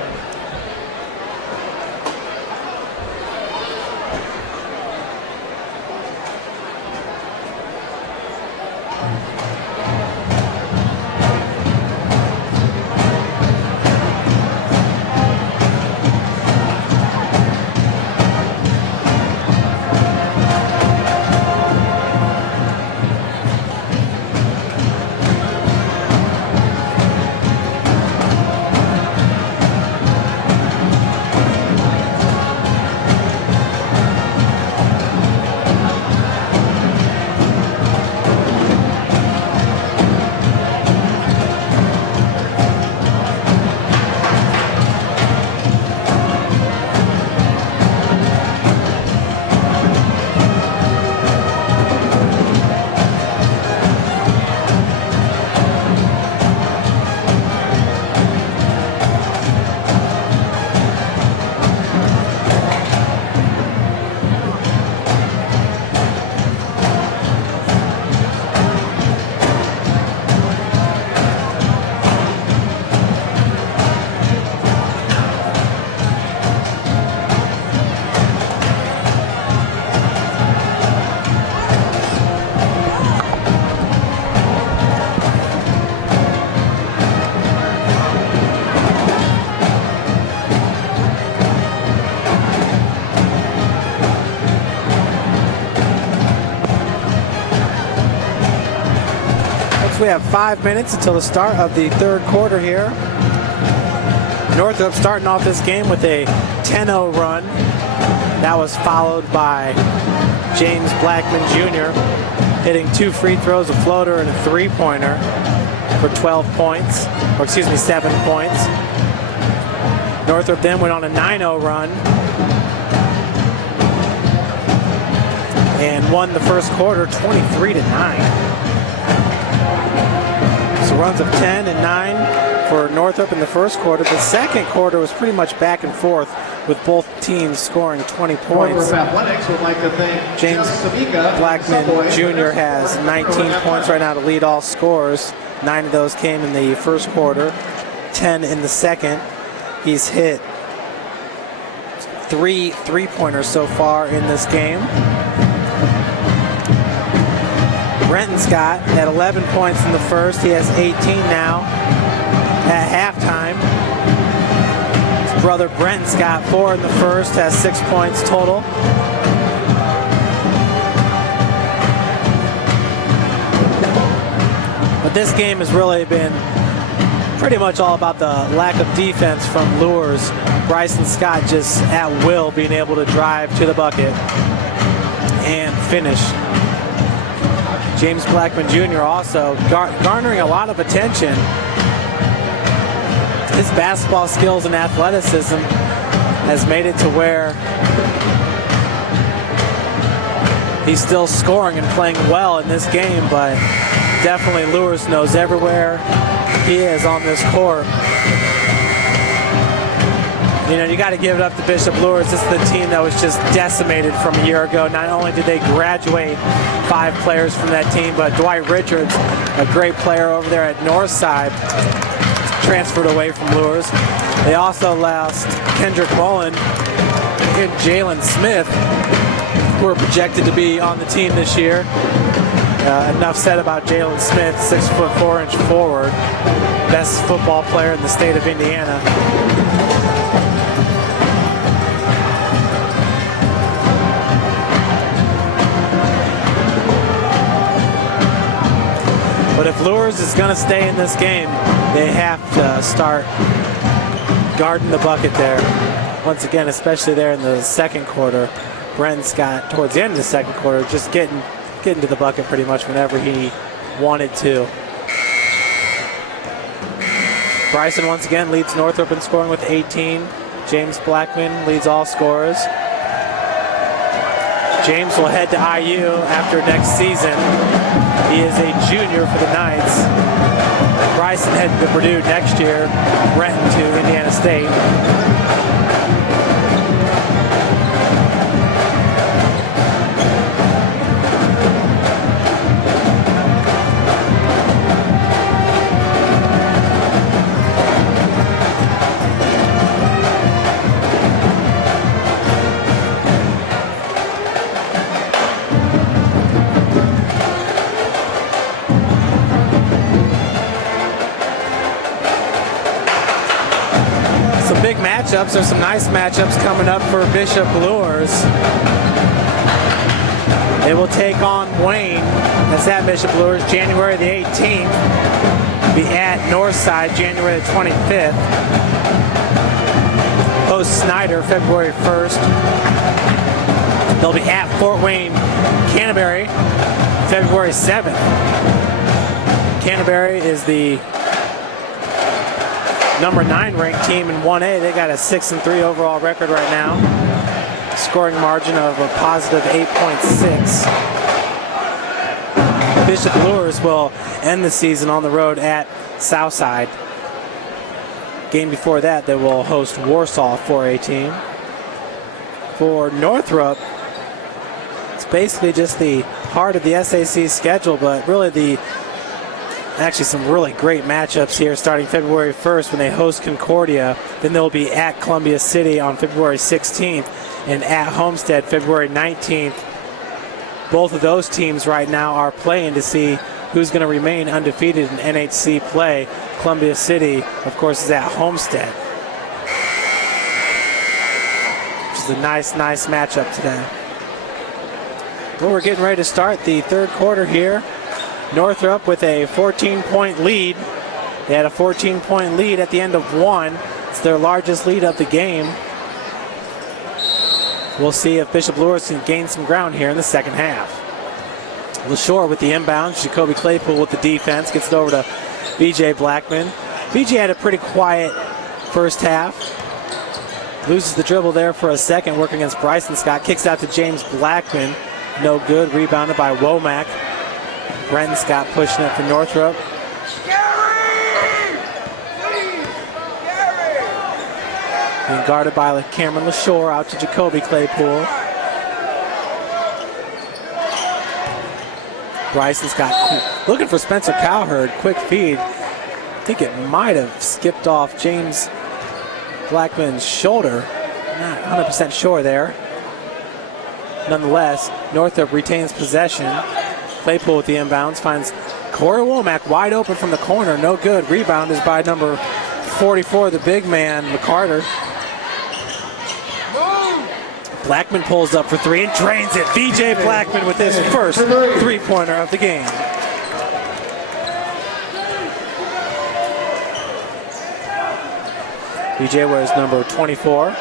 we have 5 minutes until the start of the third quarter here. Northrop starting off this game with a 10-0 run. That was followed by James Blackman Jr. hitting 2 free throws, a floater, and a three-pointer for 12 points, or excuse me, 7 points. Northrop then went on a 9-0 run and won the first quarter 23-9. So runs of 10 and 9 for Northrop in the first quarter. The second quarter was pretty much back and forth with both teams scoring 20 points. Northrop Athletics would like to thank James Blackman Jr. has 19 points right now to lead all scorers. 9 of those came in the first quarter, 10 in the second. He's hit 3 three-pointers so far in this game. Brenton Scott had 11 points in the first. He has 18 now at halftime. His brother Brenton Scott, 4 in the first, has 6 points total. But this game has really been pretty much all about the lack of defense from Luers. Bryson Scott just at will being able to drive to the bucket and finish. James Blackman Jr. also garnering a lot of attention. His basketball skills and athleticism has made it to where he's still scoring and playing well in this game, but definitely Luers knows everywhere he is on this court. You know, you got to give it up to Bishop Luers. This is the team that was just decimated from a year ago. Not only did they graduate 5 players from that team, but Dwight Richards, a great player over there at Northside, transferred away from Luers. They also lost Kendrick Mullen and Jalen Smith, who are projected to be on the team this year. Enough said about Jalen Smith, 6'4" forward, best football player in the state of Indiana. But if Luers is going to stay in this game, they have to start guarding the bucket there. Once again, especially there in the second quarter. Brenton Scott, towards the end of the second quarter, just getting to the bucket pretty much whenever he wanted to. Bryson once again leads Northrop in scoring with 18. James Blackman leads all scorers. James will head to IU after next season. He is a junior for the Knights. Bryson heading to Purdue next year. Brenton to Indiana State. Matchups. There's some nice matchups coming up for Bishop Luers. They will take on Wayne. That's at Bishop Luers, January the 18th. Be at Northside, January the 25th. Host Snyder, February 1st. They'll be at Fort Wayne, Canterbury, February 7th. Canterbury is the number 9 ranked team in 1A. They got a 6-3 overall record right now. Scoring margin of a positive 8.6. Bishop Luers will end the season on the road at Southside. Game before that, they will host Warsaw 4A team. For Northrop, it's basically just the heart of the SAC schedule, but really actually some really great matchups here starting February 1st when they host Concordia. Then they'll be at Columbia City on February 16th and at Homestead February 19th. Both of those teams right now are playing to see who's going to remain undefeated in NHC play. Columbia City, of course, is at Homestead. Which is a nice matchup today. Well, we're getting ready to start the third quarter here. Northrop with a 14-point lead. They had a 14-point lead at the end of one. It's their largest lead of the game. We'll see if Bishop Luers can gain some ground here in the second half. LaShore with the inbounds. Jacoby Claypool with the defense. Gets it over to BJ Blackman. BJ had a pretty quiet first half. Loses the dribble there for a second, working against Bryson Scott. Kicks out to James Blackman. No good. Rebounded by Womack. Brenton Scott pushing it for Northrop. Being guarded by Cameron LaShore. Out to Jacoby Claypool. Bryson Scott looking for Spencer Cowherd. Quick feed. I think it might have skipped off James Blackman's shoulder. Not 100% sure there. Nonetheless, Northrop retains possession. Claypool with the inbounds. Finds Corey Womack wide open from the corner. No good. Rebound is by number 44, the big man, McCarter. Blackman pulls up for three and drains it. VJ Blackman with his first three-pointer of the game. VJ wears number 24.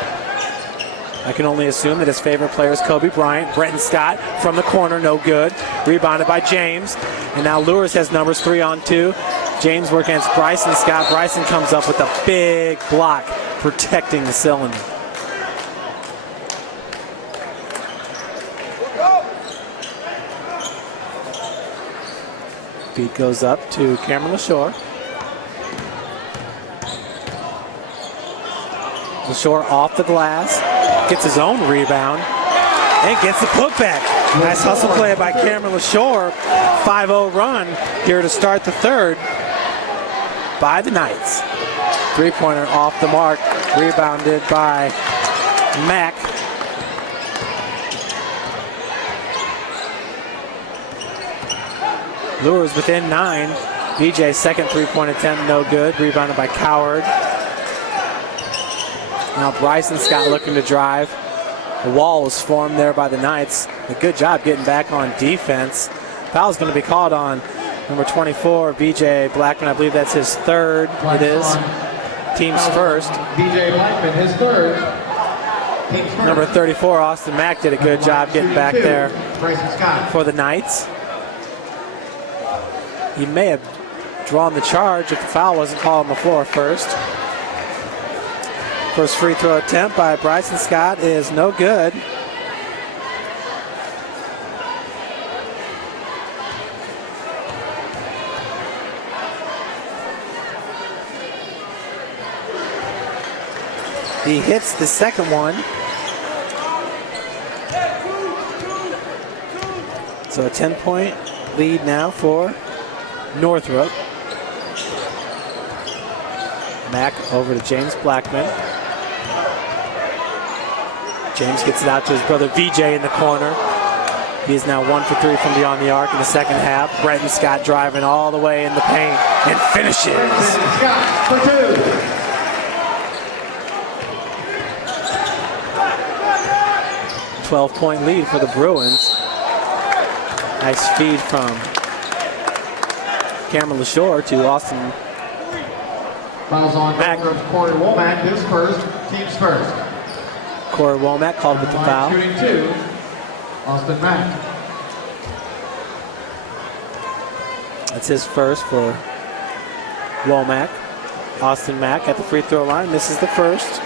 I can only assume that his favorite player is Kobe Bryant. Brenton Scott from the corner, no good. Rebounded by James. And now Luers has numbers 3 on 2. James working against Bryson Scott. Bryson comes up with a big block protecting the cylinder. Feed goes up to Cameron LaShore. LaShore off the glass, gets his own rebound, and gets the putback. Nice hustle play by Cameron LaShore. 5-0 run here to start the third by the Knights. Three-pointer off the mark, rebounded by Mack. Luers within 9. BJ's second three-point attempt, no good. Rebounded by Cowherd. Now Bryson Scott looking to drive. The wall was formed there by the Knights. A good job getting back on defense. Foul's going to be called on number 24, BJ Blackman. I believe that's his third. It is. Team's first. BJ Blackman, his third. Team's first. Number 34, Austin Mack, did a good job getting back there Bryson Scott. for the Knights. He may have drawn the charge if the foul wasn't called on the floor first. First free throw attempt by Bryson Scott is no good. He hits the second one. So a 10-point lead now for Northrop. Mack over to James Blackman. James gets it out to his brother VJ in the corner. He is now 1 for 3 from beyond the arc in the second half. Brenton Scott driving all the way in the paint and finishes. Scott for 2. 12-point lead for the Bruins. Nice feed from Cameron LaShore to Austin Fouls on Mack. Corey Womack, his first, team's first. Corey Womack called with the foul. Shooting 2, Austin Mack. That's his first for Womack. Austin Mack at the free throw line misses the first.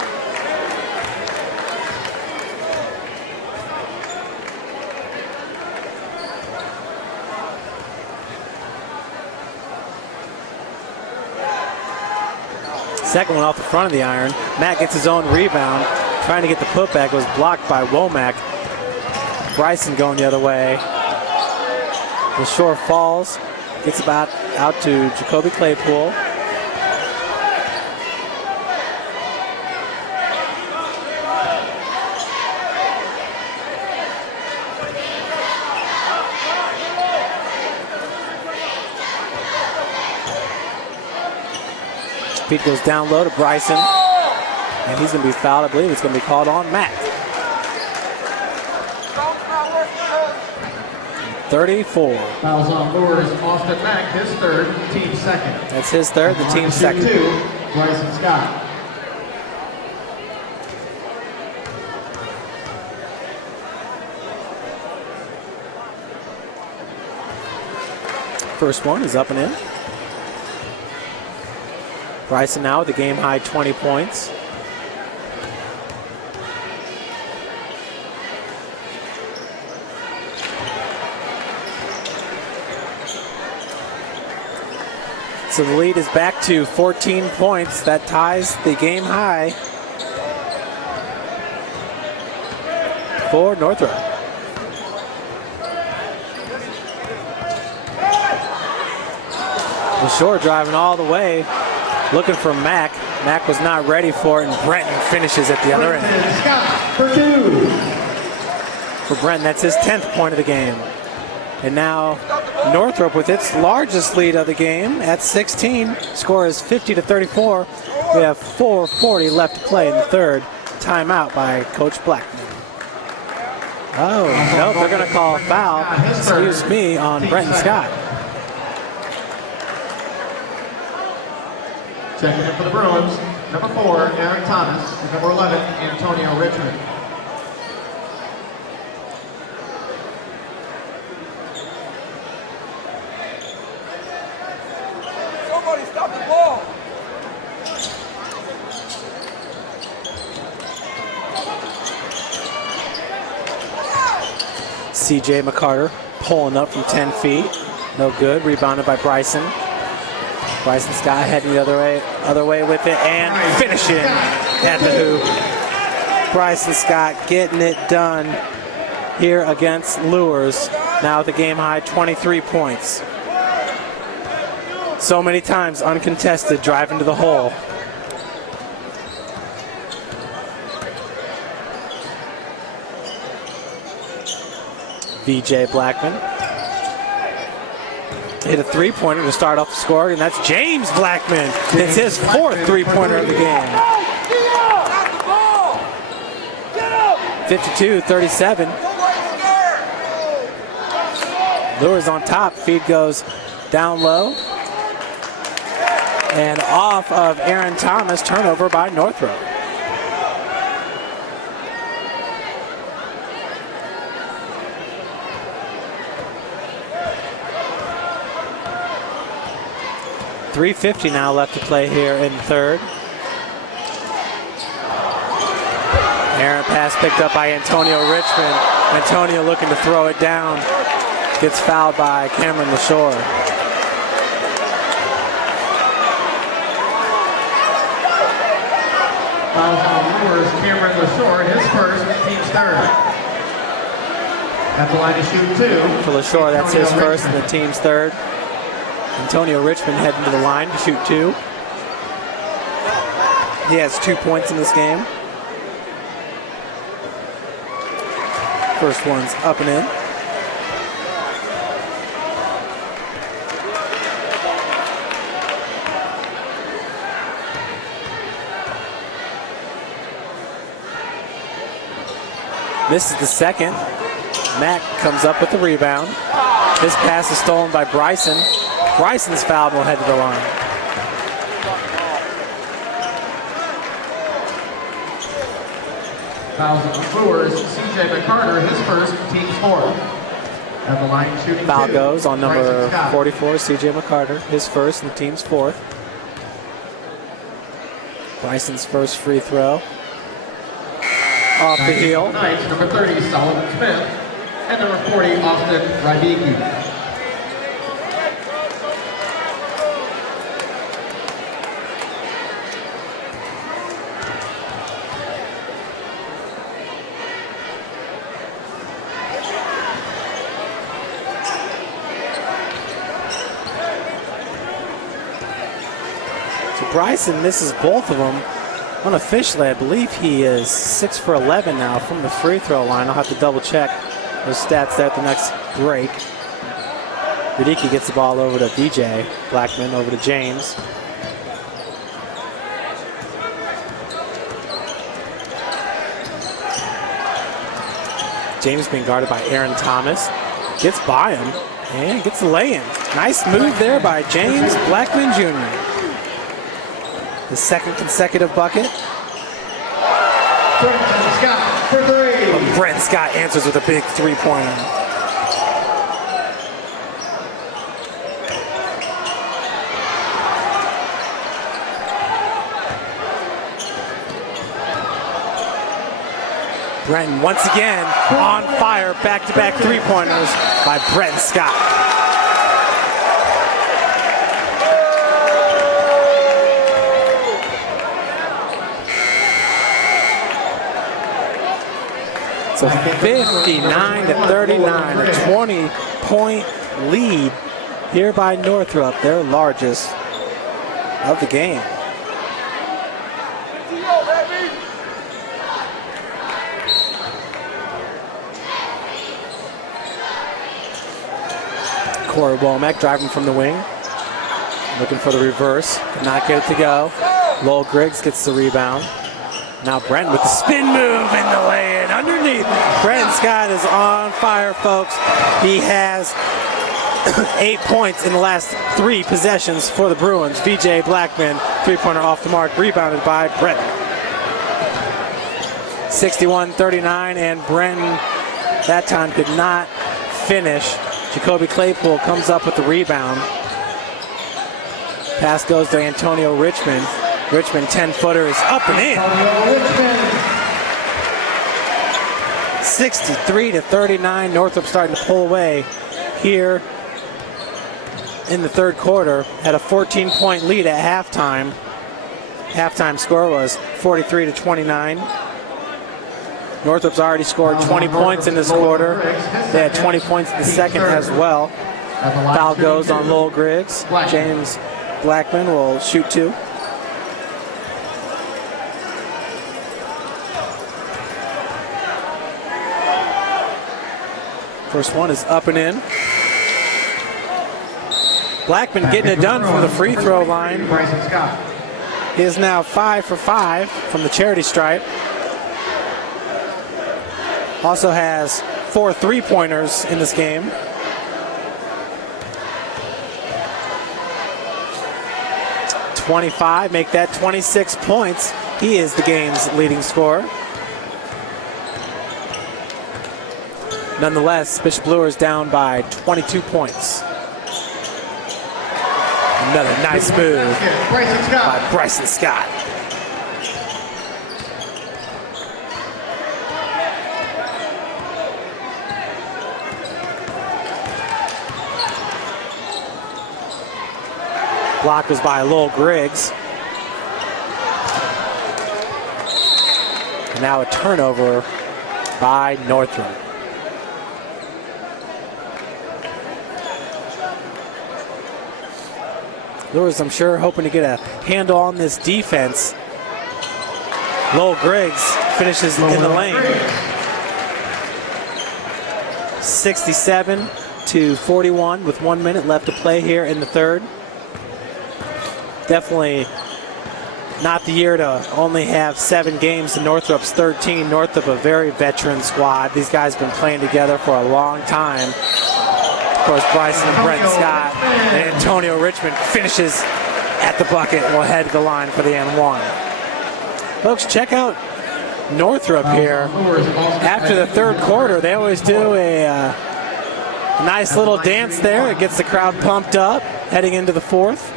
Second one off the front of the iron. Matt gets his own rebound. Trying to get the putback. It was blocked by Womack. Bryson going the other way. LaShore falls. Gets about out to Jacoby Claypool. Feed goes down low to Bryson. And he's going to be fouled. I believe it's going to be called on Matt. 34. Fouls on Luers, Austin Mack, his third, team second. That's his third, the team's second. 2, Bryson Scott. First one is up and in. Bryson now with the game high 20 points. So the lead is back to 14 points. That ties the game high for Northrop. LaShore driving all the way, looking for Mack. Mack was not ready for it, and Brenton finishes at the other end. Scott for 2. For Brenton, that's his 10th point of the game. And now Northrop with its largest lead of the game at 16. Score is 50-34. We have 4:40 left to play in the third. Timeout by Coach Blackman. Oh, nope, they're going to call a foul, excuse me, on Brenton Scott. Checking in for the Bruins, number 4, Aaron Thomas, and number 11, Antonio Richmond. Somebody stop the ball. CJ McCarter pulling up from 10 feet. No good. Rebounded by Bryson. Bryson Scott heading the other way with it and finishing at the hoop. Bryson Scott getting it done here against Luers. Now at the game high 23 points. So many times uncontested, driving to the hole. VJ Blackman hit a three-pointer to start off the score, and that's James Blackman. It's his 4th three-pointer of the game. 52-37. Luers on top. Feed goes down low. And off of Aaron Thomas. Turnover by Northrop. .350 now left to play here in third. Aaron pass picked up by Antonio Richmond. Antonio looking to throw it down. Gets fouled by Cameron LaShore. Fouls on Luers, Cameron LaShore, his first, team's third. At the line to shoot 2. For LaShore, that's his first and the team's third. Antonio Richmond heading to the line to shoot 2. He has 2 points in this game. First one's up and in. This is the second. Mack comes up with the rebound. This pass is stolen by Bryson. Bryson's fouled and will head to the line. Fouls on Luers, CJ McCarter, his first, team's 4th. At the line shooting 2. Foul goes on number Bryson Scott. 44, CJ McCarter, his first and the team's 4th. Bryson's first free throw. Off the heel. Knights, number 30, Solomon Smith, and number 40, Austin Rybicki. So Bryson misses both of them. Unofficially, I believe he is 6 for 11 now from the free throw line. I'll have to double check those stats there at the next break. Rybicki gets the ball over to VJ Blackman, over to James. James being guarded by Aaron Thomas. Gets by him and gets the lay-in. Nice move there by James Blackman Jr. The second consecutive bucket. Brenton Scott for three. Brent Scott answers with a big three-pointer. Brenton once again on fire, back-to-back three-pointers by Brent Scott. So 59-39, a 20-point lead here by Northrop, their largest of the game. Corey Womack driving from the wing, looking for the reverse, could not get it to go. Lowell Griggs gets the rebound. Now Brent with the spin move and the lay-in underneath. Brent Scott is on fire, folks. He has 8 points in the last 3 possessions for the Bruins. VJ Blackman, three-pointer off the mark, rebounded by Brent. 61-39, and Brenton that time could not finish. Jacoby Claypool comes up with the rebound. Pass goes to Antonio Richmond. Richmond 10-footers up and in. 63-39. Northrop starting to pull away here in the third quarter. Had a 14-point lead at halftime. Halftime score was 43-29. Northrop's already scored 20 points in this quarter. They had 20 points in the second as well. Foul goes on Lowell Griggs. James Blackman will shoot 2. First one is up and in. Blackman getting it done from the free throw line. He is now 5 for 5 from the charity stripe. Also has 4 three-pointers in this game. .25, make that 26 points. He is the game's leading scorer. Nonetheless, Bishop Luers down by 22 points. Another nice move by Bryson Scott. Block was by Lowell Griggs. And now a turnover by Northrop. Luers, I'm sure, hoping to get a handle on this defense. Lowell Griggs finishes in the lane. 67-41 with 1 minute left to play here in the third. Definitely not the year to only have 7 games in Northrop's 13. Northrop, a very veteran squad. These guys have been playing together for a long time. Of course, Bryson and Brent Scott and Antonio Richmond finishes at the bucket and will head to the line for the N1. Folks, check out Northrop here. After the third quarter, they always do a nice little dance there. It gets the crowd pumped up heading into the fourth.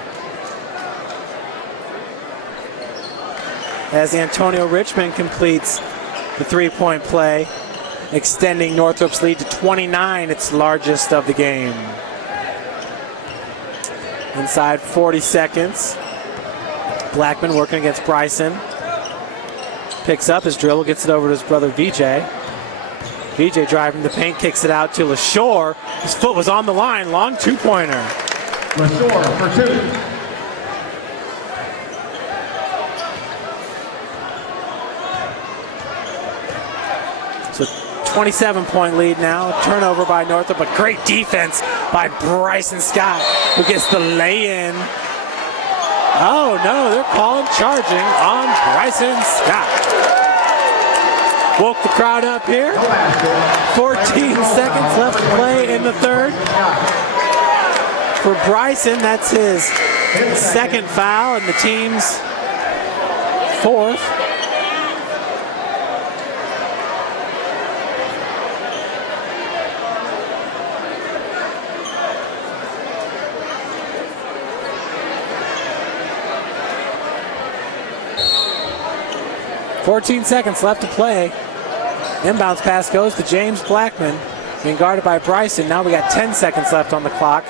As Antonio Richmond completes the three-point play, extending Northrop's lead to 29, its largest of the game. Inside 40 seconds. Blackman working against Bryson. Picks up his dribble, gets it over to his brother VJ. VJ driving the paint, kicks it out to LaShore. His foot was on the line, long two-pointer. LaShore for 2. So 27-point lead now. Turnover by Northrop, but great defense by Bryson Scott, who gets the lay-in. Oh no, they're calling charging on Bryson Scott. woke the crowd up here. 14 seconds left to play in the third. For Bryson, that's his second foul and the team's fourth. .14 seconds left to play. Inbounds pass goes to James Blackman, being guarded by Bryson. Now we got 10 seconds left on the clock.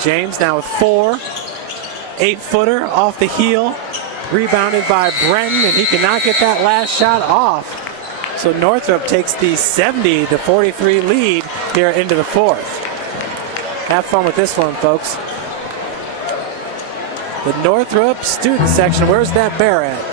James now with 4. 8-footer off the heel. Rebounded by Brenton, and he cannot get that last shot off. So Northrop takes the 70-43 lead here into the fourth. Have fun with this one, folks. The Northrop student section, where's that bear at?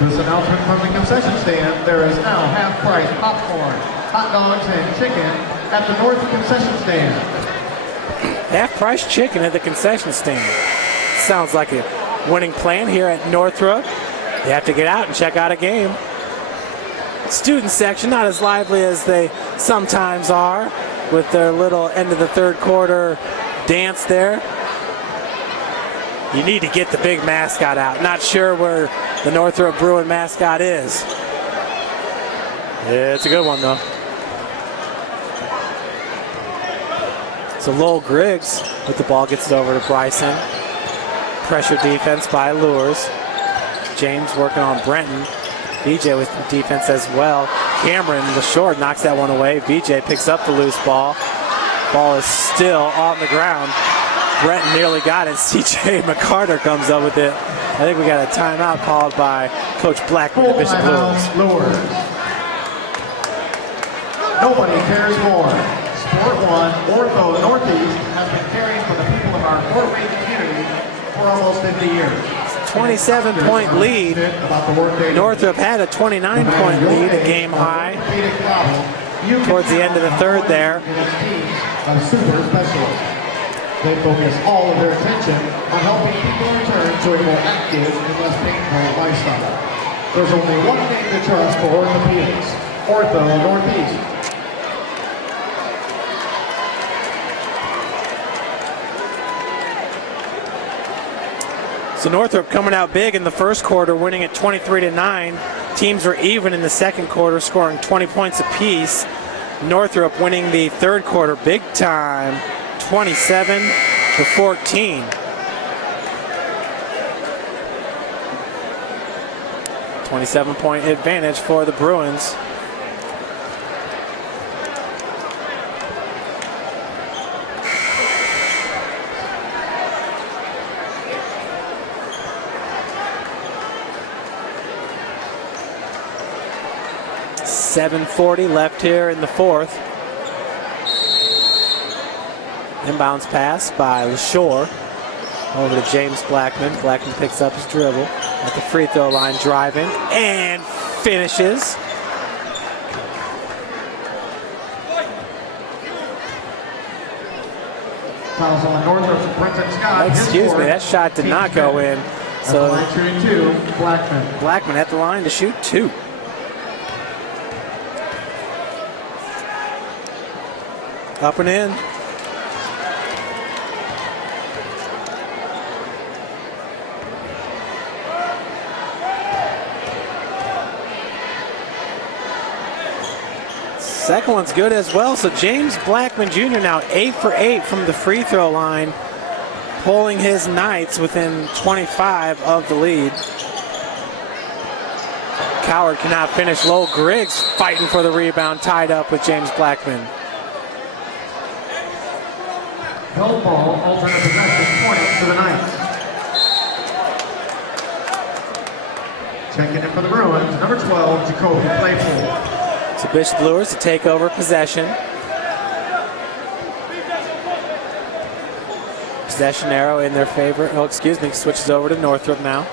This announcement from the concession stand: there is now half-price popcorn, hot dogs, and chicken at the North concession stand. Half-price chicken at the concession stand. Sounds like a winning plan here at Northrop. You have to get out and check out a game. Student section, not as lively as they sometimes are with their little end of the third quarter dance there. You need to get the big mascot out. Not sure where the Northrop Bruin mascot is. It's a good one, though. So Lowell Griggs with the ball, gets it over to Bryson. Pressure defense by Luers. James working on Brenton. BJ with defense as well. Cameron, the short, knocks that one away. BJ picks up the loose ball. Ball is still on the ground. Brenton nearly got it. CJ McCarter comes up with it. I think we got a timeout called by Coach Blackman at Bishop Luers. Nobody cares more. Sport 1, Ortho Northeast has been caring for the people of our Fort Wayne community for almost 50 years. 27-point lead. Northrop had a 29-point lead, a game high. Towards the end of the third there. Super specialists. They focus all of their attention on helping people return to a more active and less painful lifestyle. There's only one name to trust for orthopedics: Ortho Northeast. So Northrop coming out big in the first quarter, winning at 23-9. Teams were even in the second quarter, scoring 20 points apiece. Northrop winning the third quarter big time, 27-14. .27 advantage for the Bruins. .740 left here in the fourth. Inbounds pass by LaShore over to James Blackman. Blackman picks up his dribble at the free throw line, driving and finishes. Fouls on Northrop's Brenton Scott. Excuse me, that shot did not go in. So shooting 2, Blackman. Blackman at the line to shoot 2. Up and in. Second one's good as well. So James Blackman Jr. now 8 for 8 from the free throw line. pulling his Knights within 25 of the lead. Coward cannot finish. Lowell Griggs fighting for the rebound, tied up with James Blackman. Held ball, alternate possession, point to the Knights. Checking in for the Bruins, number 12, Jacoby Claypool. So Bishop Luers to take over possession. Possession arrow in their favor. Oh, excuse me, switches over to Northrop now.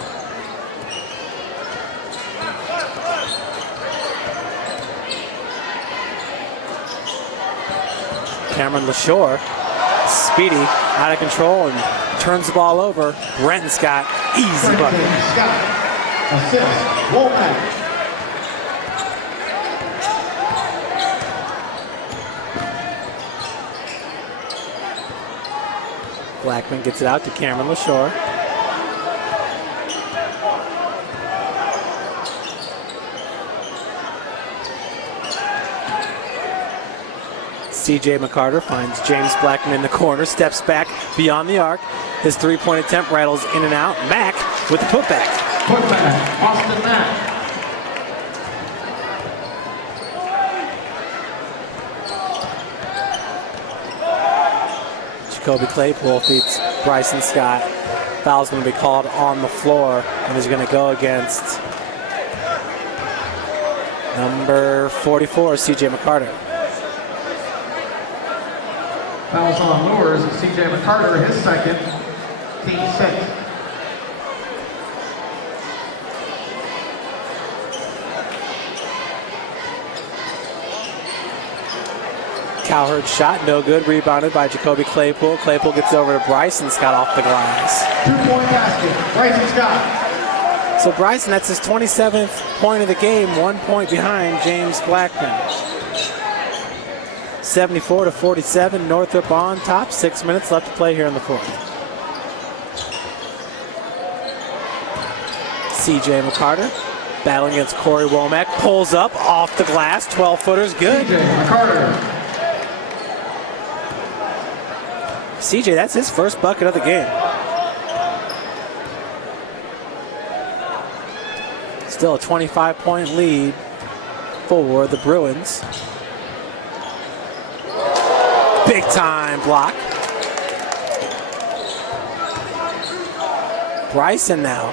Cameron LaShore, speedy, out of control, and turns the ball over. Brenton Scott, easy bucket. Scott, assist, Womack. Blackman gets it out to Cameron LaShore. CJ McCarter finds James Blackman in the corner, steps back beyond the arc. His three-point attempt rattles in and out. Mack with the putback. Putback, Austin Mack. Jacoby Claypool feeds Bryson Scott. Foul's going to be called on the floor, and is going to go against number 44, CJ McCarter. Fouls on Luers, C.J. McCarter, his second, team 6. Cowherd's shot, no good, rebounded by Jacoby Claypool. Claypool gets over to Bryson Scott off the glass. 2-point basket, Bryson Scott. So Bryson, that's his 27th point of the game, 1 point behind James Blackman. 74-47, Northrop on top. 6 minutes left to play here in the fourth. CJ McCarter battling against Corey Womack. Pulls up off the glass. 12-footer's good. C.J. McCarter. CJ, that's his first bucket of the game. Still a 25-point lead for the Bruins. Big time block. Bryson now.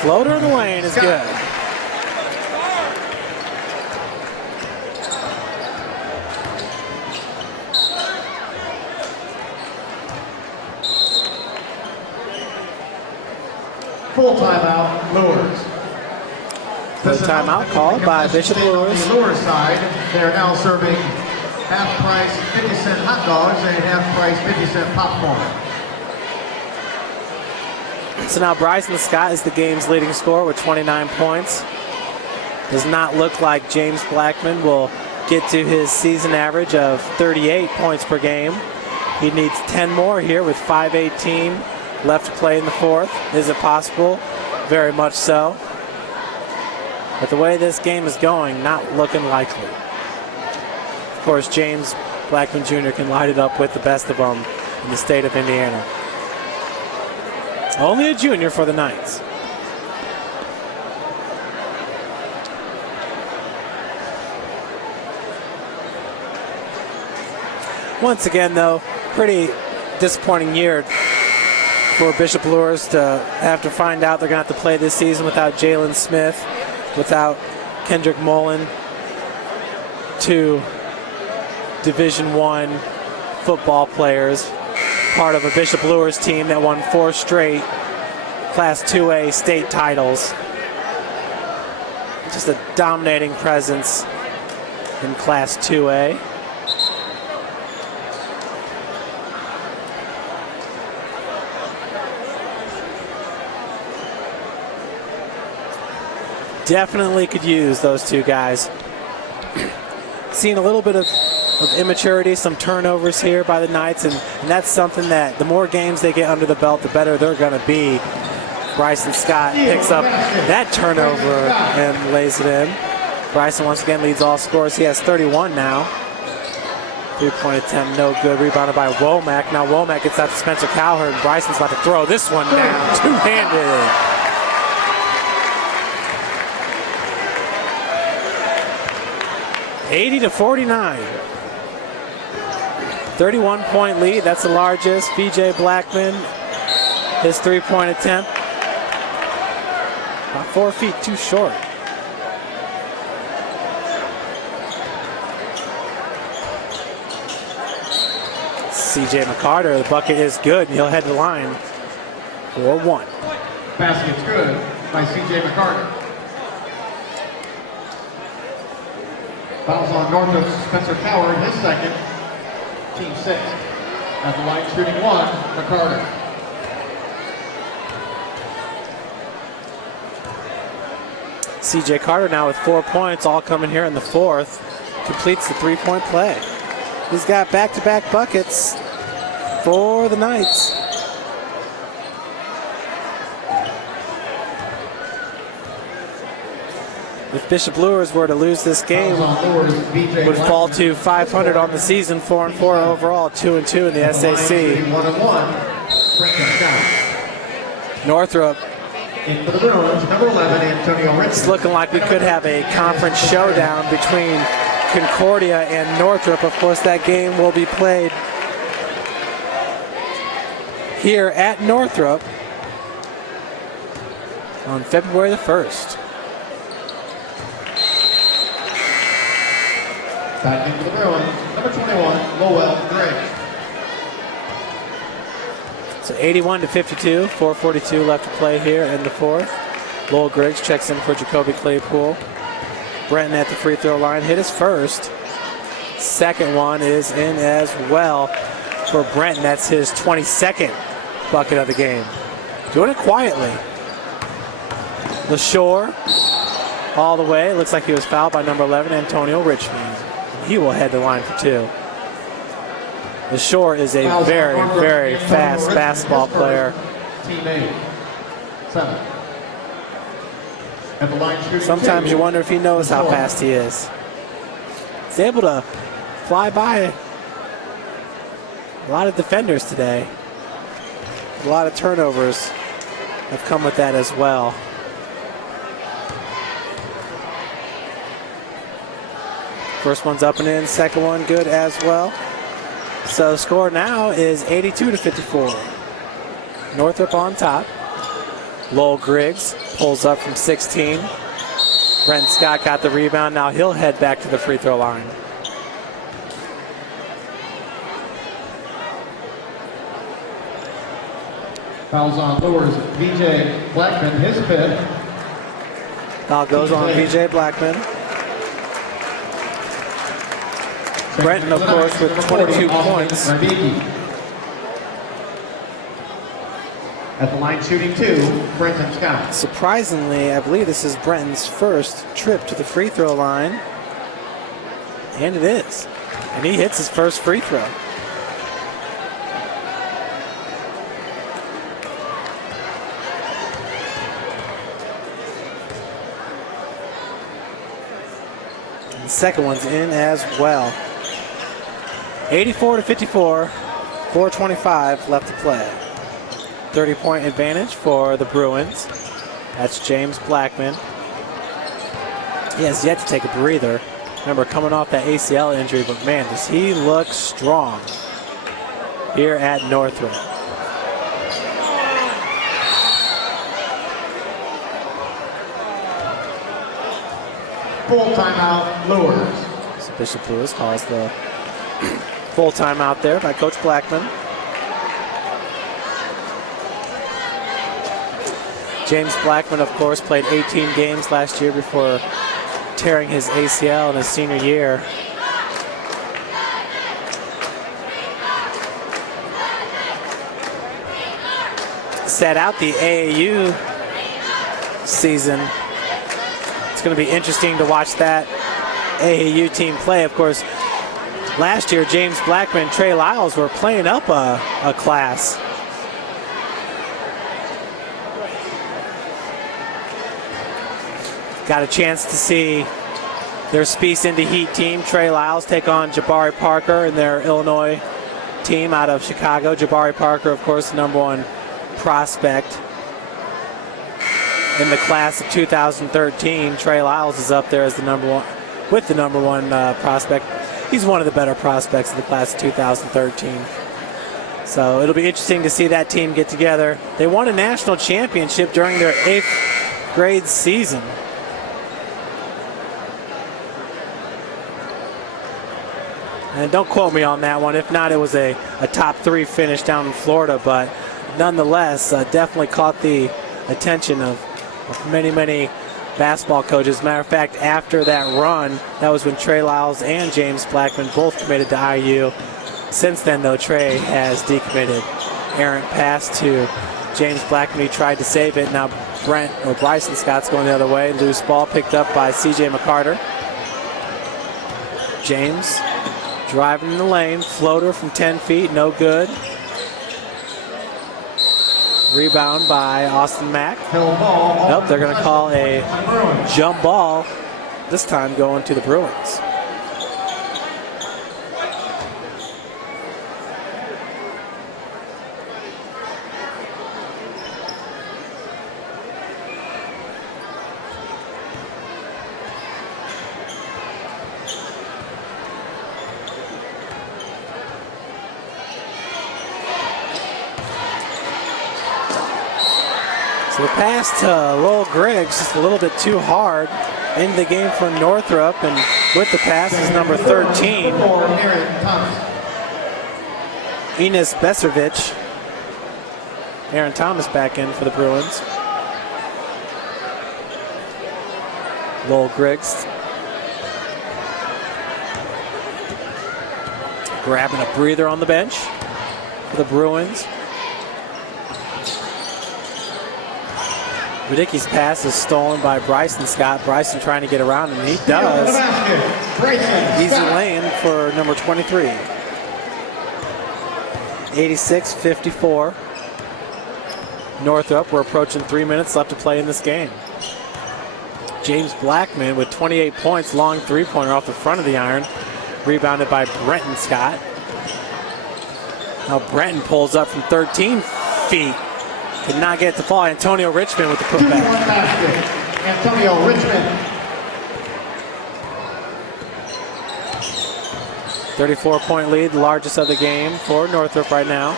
Floater in the lane is good. Full timeout, Luers. Full timeout called by Bishop Luers. On the Luers side, they are now serving half-price 50-cent hot dogs and half-price 50-cent popcorn. So now Bryson Scott is the game's leading scorer with 29 points. Does not look like James Blackman will get to his season average of 38 points per game. He needs 10 more here with 5:18 left to play in the fourth. Is it possible? Very much so. But the way this game is going, not looking likely. Of course, James Blackman Jr. can light it up with the best of them in the state of Indiana. Only a junior for the Knights. Once again, though, pretty disappointing year for Bishop Luers to have to find out they're going to have to play this season without Jalen Smith, without Kendrick Mullen, two Division I football players, part of a Bishop Luers team that won 4 straight Class 2A state titles. Just a dominating presence in Class 2A. Definitely could use those two guys. Seen a little bit of immaturity, some turnovers here by the Knights, and that's something that the more games they get under the belt, the better they're going to be. Bryson Scott picks up that turnover and lays it in. Bryson once again leads all scorers. He has 31 now 3-point attempt, no good. Rebounded by Womack. Now Womack gets out to Spencer Cowherd. Bryson's about to throw this one down. Two-handed. (80-49). 31-point lead. That's the largest. VJ Blackman, his 3-point attempt, about 4 feet too short. CJ McCarter, the bucket is good, and he'll head to the line for 1. Basket's good by CJ McCarter. Fouls on Northrop's Spencer Coward, his second, team 6. At the line shooting 1, McCarter. CJ Carter now with 4 points, all coming here in the 4th. Completes the 3-point play. He's got back-to-back buckets for the Knights. If Bishop Luers were to lose this game, would fall to 500 on the season, 4-4 overall, 2-2 in the SAC. 1-1. Northrop, In for the Bruins, number 11, Antonio Richardson. it's looking like we could have a conference showdown between Concordia and Northrop. Of course, that game will be played here at Northrop on February the 1st. Back into the Bruins, number 21, Lowell Gray. So 81-52, 4:42 left to play here in the 4th. Lowell Griggs checks in for Jacoby Claypool. Brenton at the free throw line hit his first. Second one is in as well for Brenton. That's his 22nd bucket of the game. Doing it quietly. LaShore all the way. Looks like he was fouled by number 11, Antonio Richmond. He will head the line for 2. LaShore is a very, very fast basketball player. Team 8, 7. At the line shooting Sometimes 2, you wonder if he knows how LaShore. fast he is. He's able to fly by a lot of defenders today. A lot of turnovers have come with that as well. First one's up and in, second one good as well. So the score now is 82-54. Northrop on top. Lowell Griggs pulls up from 16. Brent Scott got the rebound. Now he'll head back to the free throw line. Fouls on Luers, VJ Blackman, his 5th. Foul goes on VJ Blackman. Brenton, of course, with 22 points. At the line shooting 2, Brenton Scott. Surprisingly, I believe this is Brenton's first trip to the free throw line. And it is. And he hits his first free throw. And the second one's in as well. 84-54, 4:25 left to play. 30-point advantage for the Bruins. That's James Blackman. He has yet to take a breather. Remember, coming off that ACL injury, but man, does he look strong here at Northrop. Full timeout, Luers. So Bishop Lewis calls the full timeout there by Coach Blackman. James Blackman, of course, played 18 games last year before tearing his ACL in his senior year. Set out the AAU season. It's going to be interesting to watch that AAU team play. Of course, last year, James Blackman and Trey Lyles were playing up a class. Got a chance to see their Spiece Indy Heat team. Trey Lyles take on Jabari Parker and their Illinois team out of Chicago. Jabari Parker, of course, the number one prospect in the class of 2013. Trey Lyles is up there as the number one prospect. He's one of the better prospects of the class of 2013. So it'll be interesting to see that team get together. They won a national championship during their 8th grade season. And don't quote me on that one. If not, it was a top 3 finish down in Florida. But nonetheless, definitely caught the attention of many, many basketball coaches. Matter of fact, after that run, that was when Trey Lyles and James Blackman both committed to IU. Since then, though, Trey has decommitted. Errant pass to James Blackman. He tried to save it. Now Bryson Scott's going the other way. Loose ball picked up by C.J. McCarter. James driving in the lane. Floater from 10 feet. No good. Rebound by Austin Mack. Nope, they're going to call a jump ball. This time going to the Bruins. So the pass to Lowell Griggs just a little bit too hard. Into the game for Northrop, and with the pass is number 13, Enes Beserovich. Aaron Thomas back in for the Bruins. Lowell Griggs grabbing a breather on the bench for the Bruins. Radicki's pass is stolen by Bryson Scott. Bryson trying to get around him, and he does. Easy lane for number 23. 86-54. Northrop, we're approaching 3 minutes left to play in this game. James Blackman with 28 points, long three-pointer off the front of the iron. Rebounded by Brenton Scott. Now Brenton pulls up from 13 feet. Could not get the fall. Antonio Richmond with the putback. Antonio Richmond. 34-point lead, the largest of the game for Northrop right now.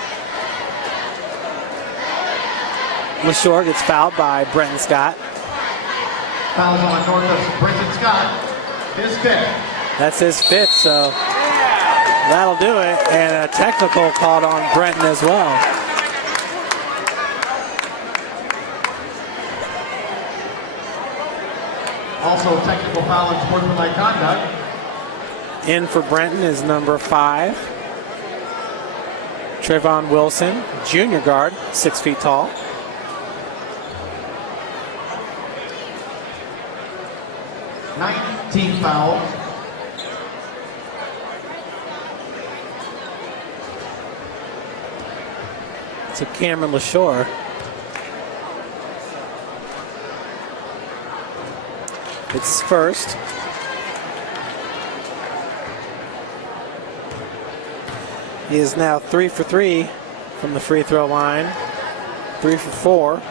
LaShore gets fouled by Brenton Scott. Fouls on Northrop's Brenton Scott. His 5th. That's his 5th, so that'll do it. And a technical called on Brenton as well. Also technical foul and sportsmanlike conduct. In for Brenton is number 5, Trayvon Wilson, junior guard, 6 feet tall. Team fouls. So Cameron LaShore. It's first. He is now 3 for 3 from the free throw line. 3 for 4.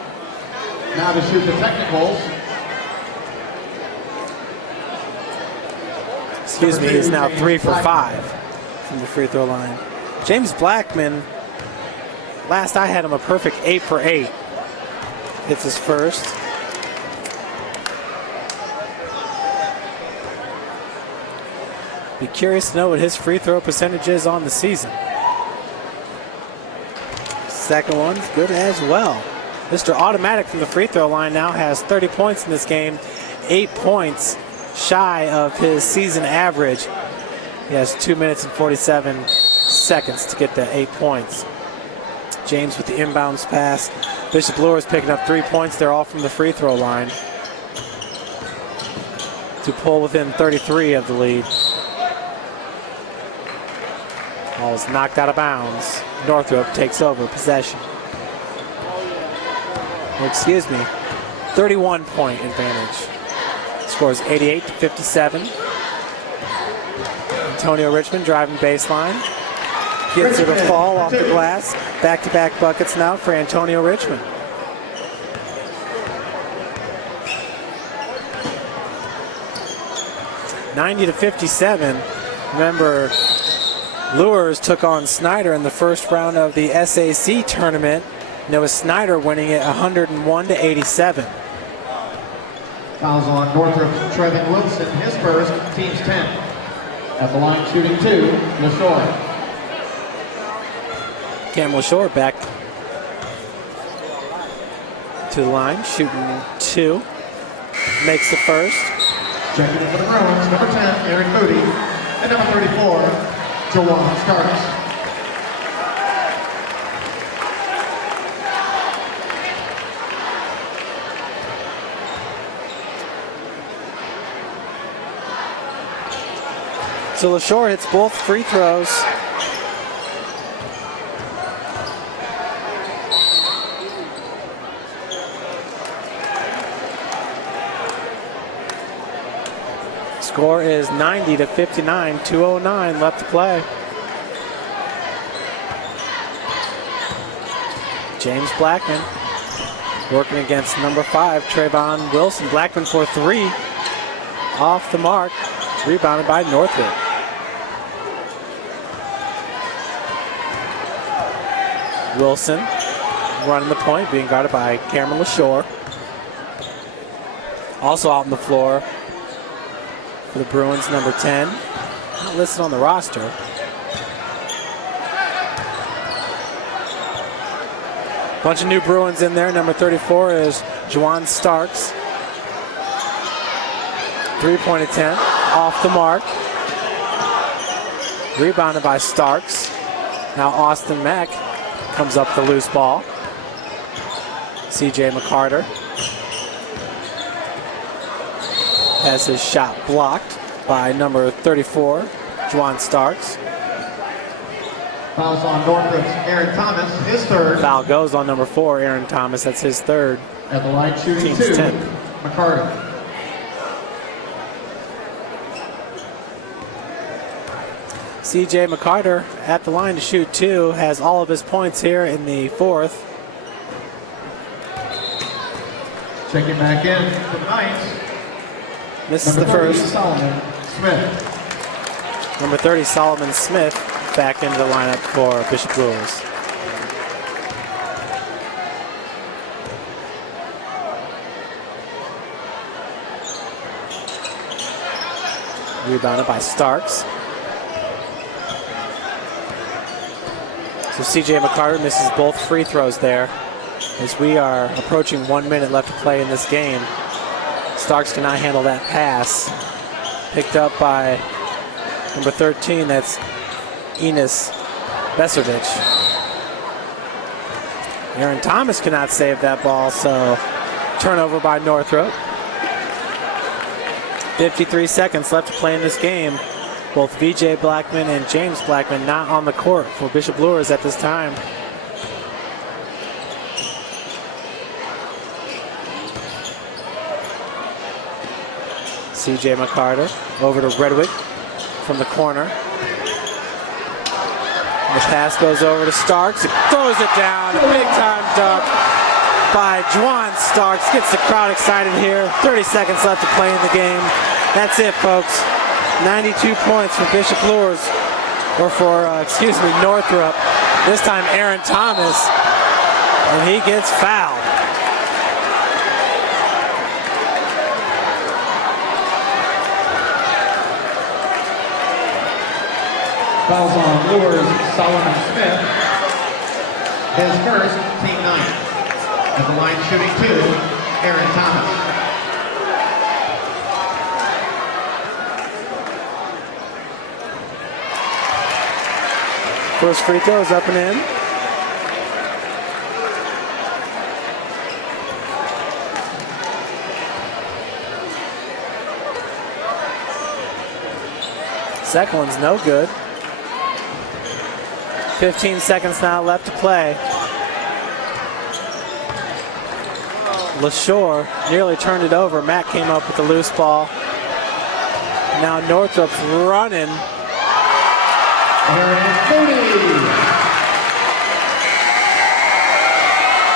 Now to shoot the technicals. Excuse me, he is now 3 for 5 from the free throw line. James Blackman, last I had him a perfect 8 for 8. It's his first. Be curious to know what his free throw percentage is on the season. Second one's good as well. Mr. Automatic from the free throw line now has 30 points in this game, 8 points shy of his season average. He has 2 minutes and 47 seconds to get to 8 points. James with the inbounds pass. Bishop Luers picking up 3 points. They're all from the free throw line to pull within 33 of the lead. Ball is knocked out of bounds. Northrop takes over possession. Excuse me, 31-point advantage. Scores 88-57. Antonio Richmond driving baseline. Gets it a fall off the glass. Back-to-back buckets now for Antonio Richmond. $90-57. Remember, Luers took on Snyder in the first round of the SAC tournament, and it was Snyder winning it 101-87. Fouls on Northrop's Trevin Wilson, his first, team's 10. At the line shooting 2, LaShore. Cam LaShore back to the line, shooting 2. Makes the first. Checking in for the Bruins, number 10, Aaron Moody, and number 34, Jawan Starks. So LaShore hits both free throws. Score is 90-59, 2:09 left to play. James Blackman working against number 5, Trayvon Wilson. Blackman for 3, off the mark, rebounded by Northrop. Wilson running the point, being guarded by Cameron LaShore. Also out on the floor for the Bruins, number 10. Not listed on the roster. Bunch of new Bruins in there. Number 34 is Jawan Starks. 3-point attempt, off the mark. Rebounded by Starks. Now Austin Mack comes up the loose ball. CJ McCarter has his shot blocked by number 34, Jawan Starks. Fouls on Northrop's Aaron Thomas, his third. Foul goes on number 4, Aaron Thomas. That's his third. At the line shooting Team's 2, 10. McCarter. CJ McCarter at the line to shoot 2, has all of his points here in the fourth. Checking back in for the Knights. Misses Number the 30, first. Solomon Smith. Number 30, Solomon Smith, back into the lineup for Bishop Luers. Rebounded by Starks. So CJ McCarter misses both free throws there as we are approaching 1 minute left to play in this game. Starks cannot handle that pass. Picked up by number 13, that's Enos Besovic. Aaron Thomas cannot save that ball, so turnover by Northrop. 53 seconds left to play in this game. Both VJ Blackman and James Blackman not on the court for Bishop Luers at this time. CJ McCarter over to Redwick from the corner. The pass goes over to Starks. He throws it down. A big time dunk by Jawan Starks. Gets the crowd excited here. 30 seconds left to play in the game. That's it, folks. 92 points for Bishop Luers, or for, Northrop. This time Aaron Thomas, and he gets fouled. Fouls on Luers, Solomon Smith. His first, team 9. At the line shooting 2, Aaron Thomas. First free throw is up and in. Second one's no good. 15 seconds now left to play. LaShore nearly turned it over. Matt came up with the loose ball. Now Northrop's running. Aaron Mooney.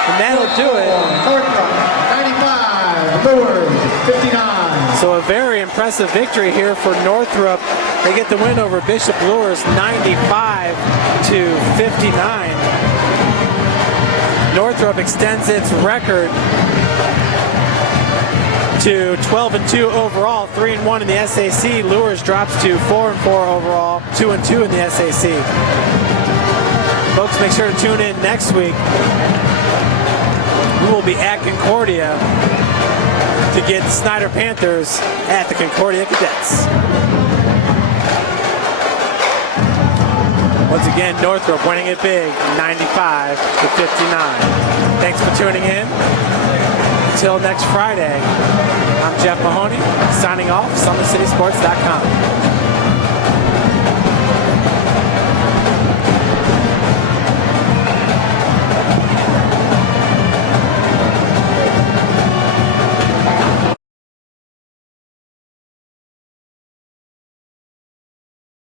And that'll do it. Northrop, 95. Luers, 59. So a very impressive victory here for Northrop. They get the win over Bishop Luers 95-59. Northrop extends its record to 12-2 overall, 3-1 in the SAC. Luers drops to 4-4 overall, 2-2 in the SAC. Folks, make sure to tune in next week. We will be at Concordia to get Snyder Panthers at the Concordia Cadets. Once again, Northrop winning it big, 95-59. Thanks for tuning in. Until next Friday, I'm Jeff Mahoney, signing off, SummitCitySports.com.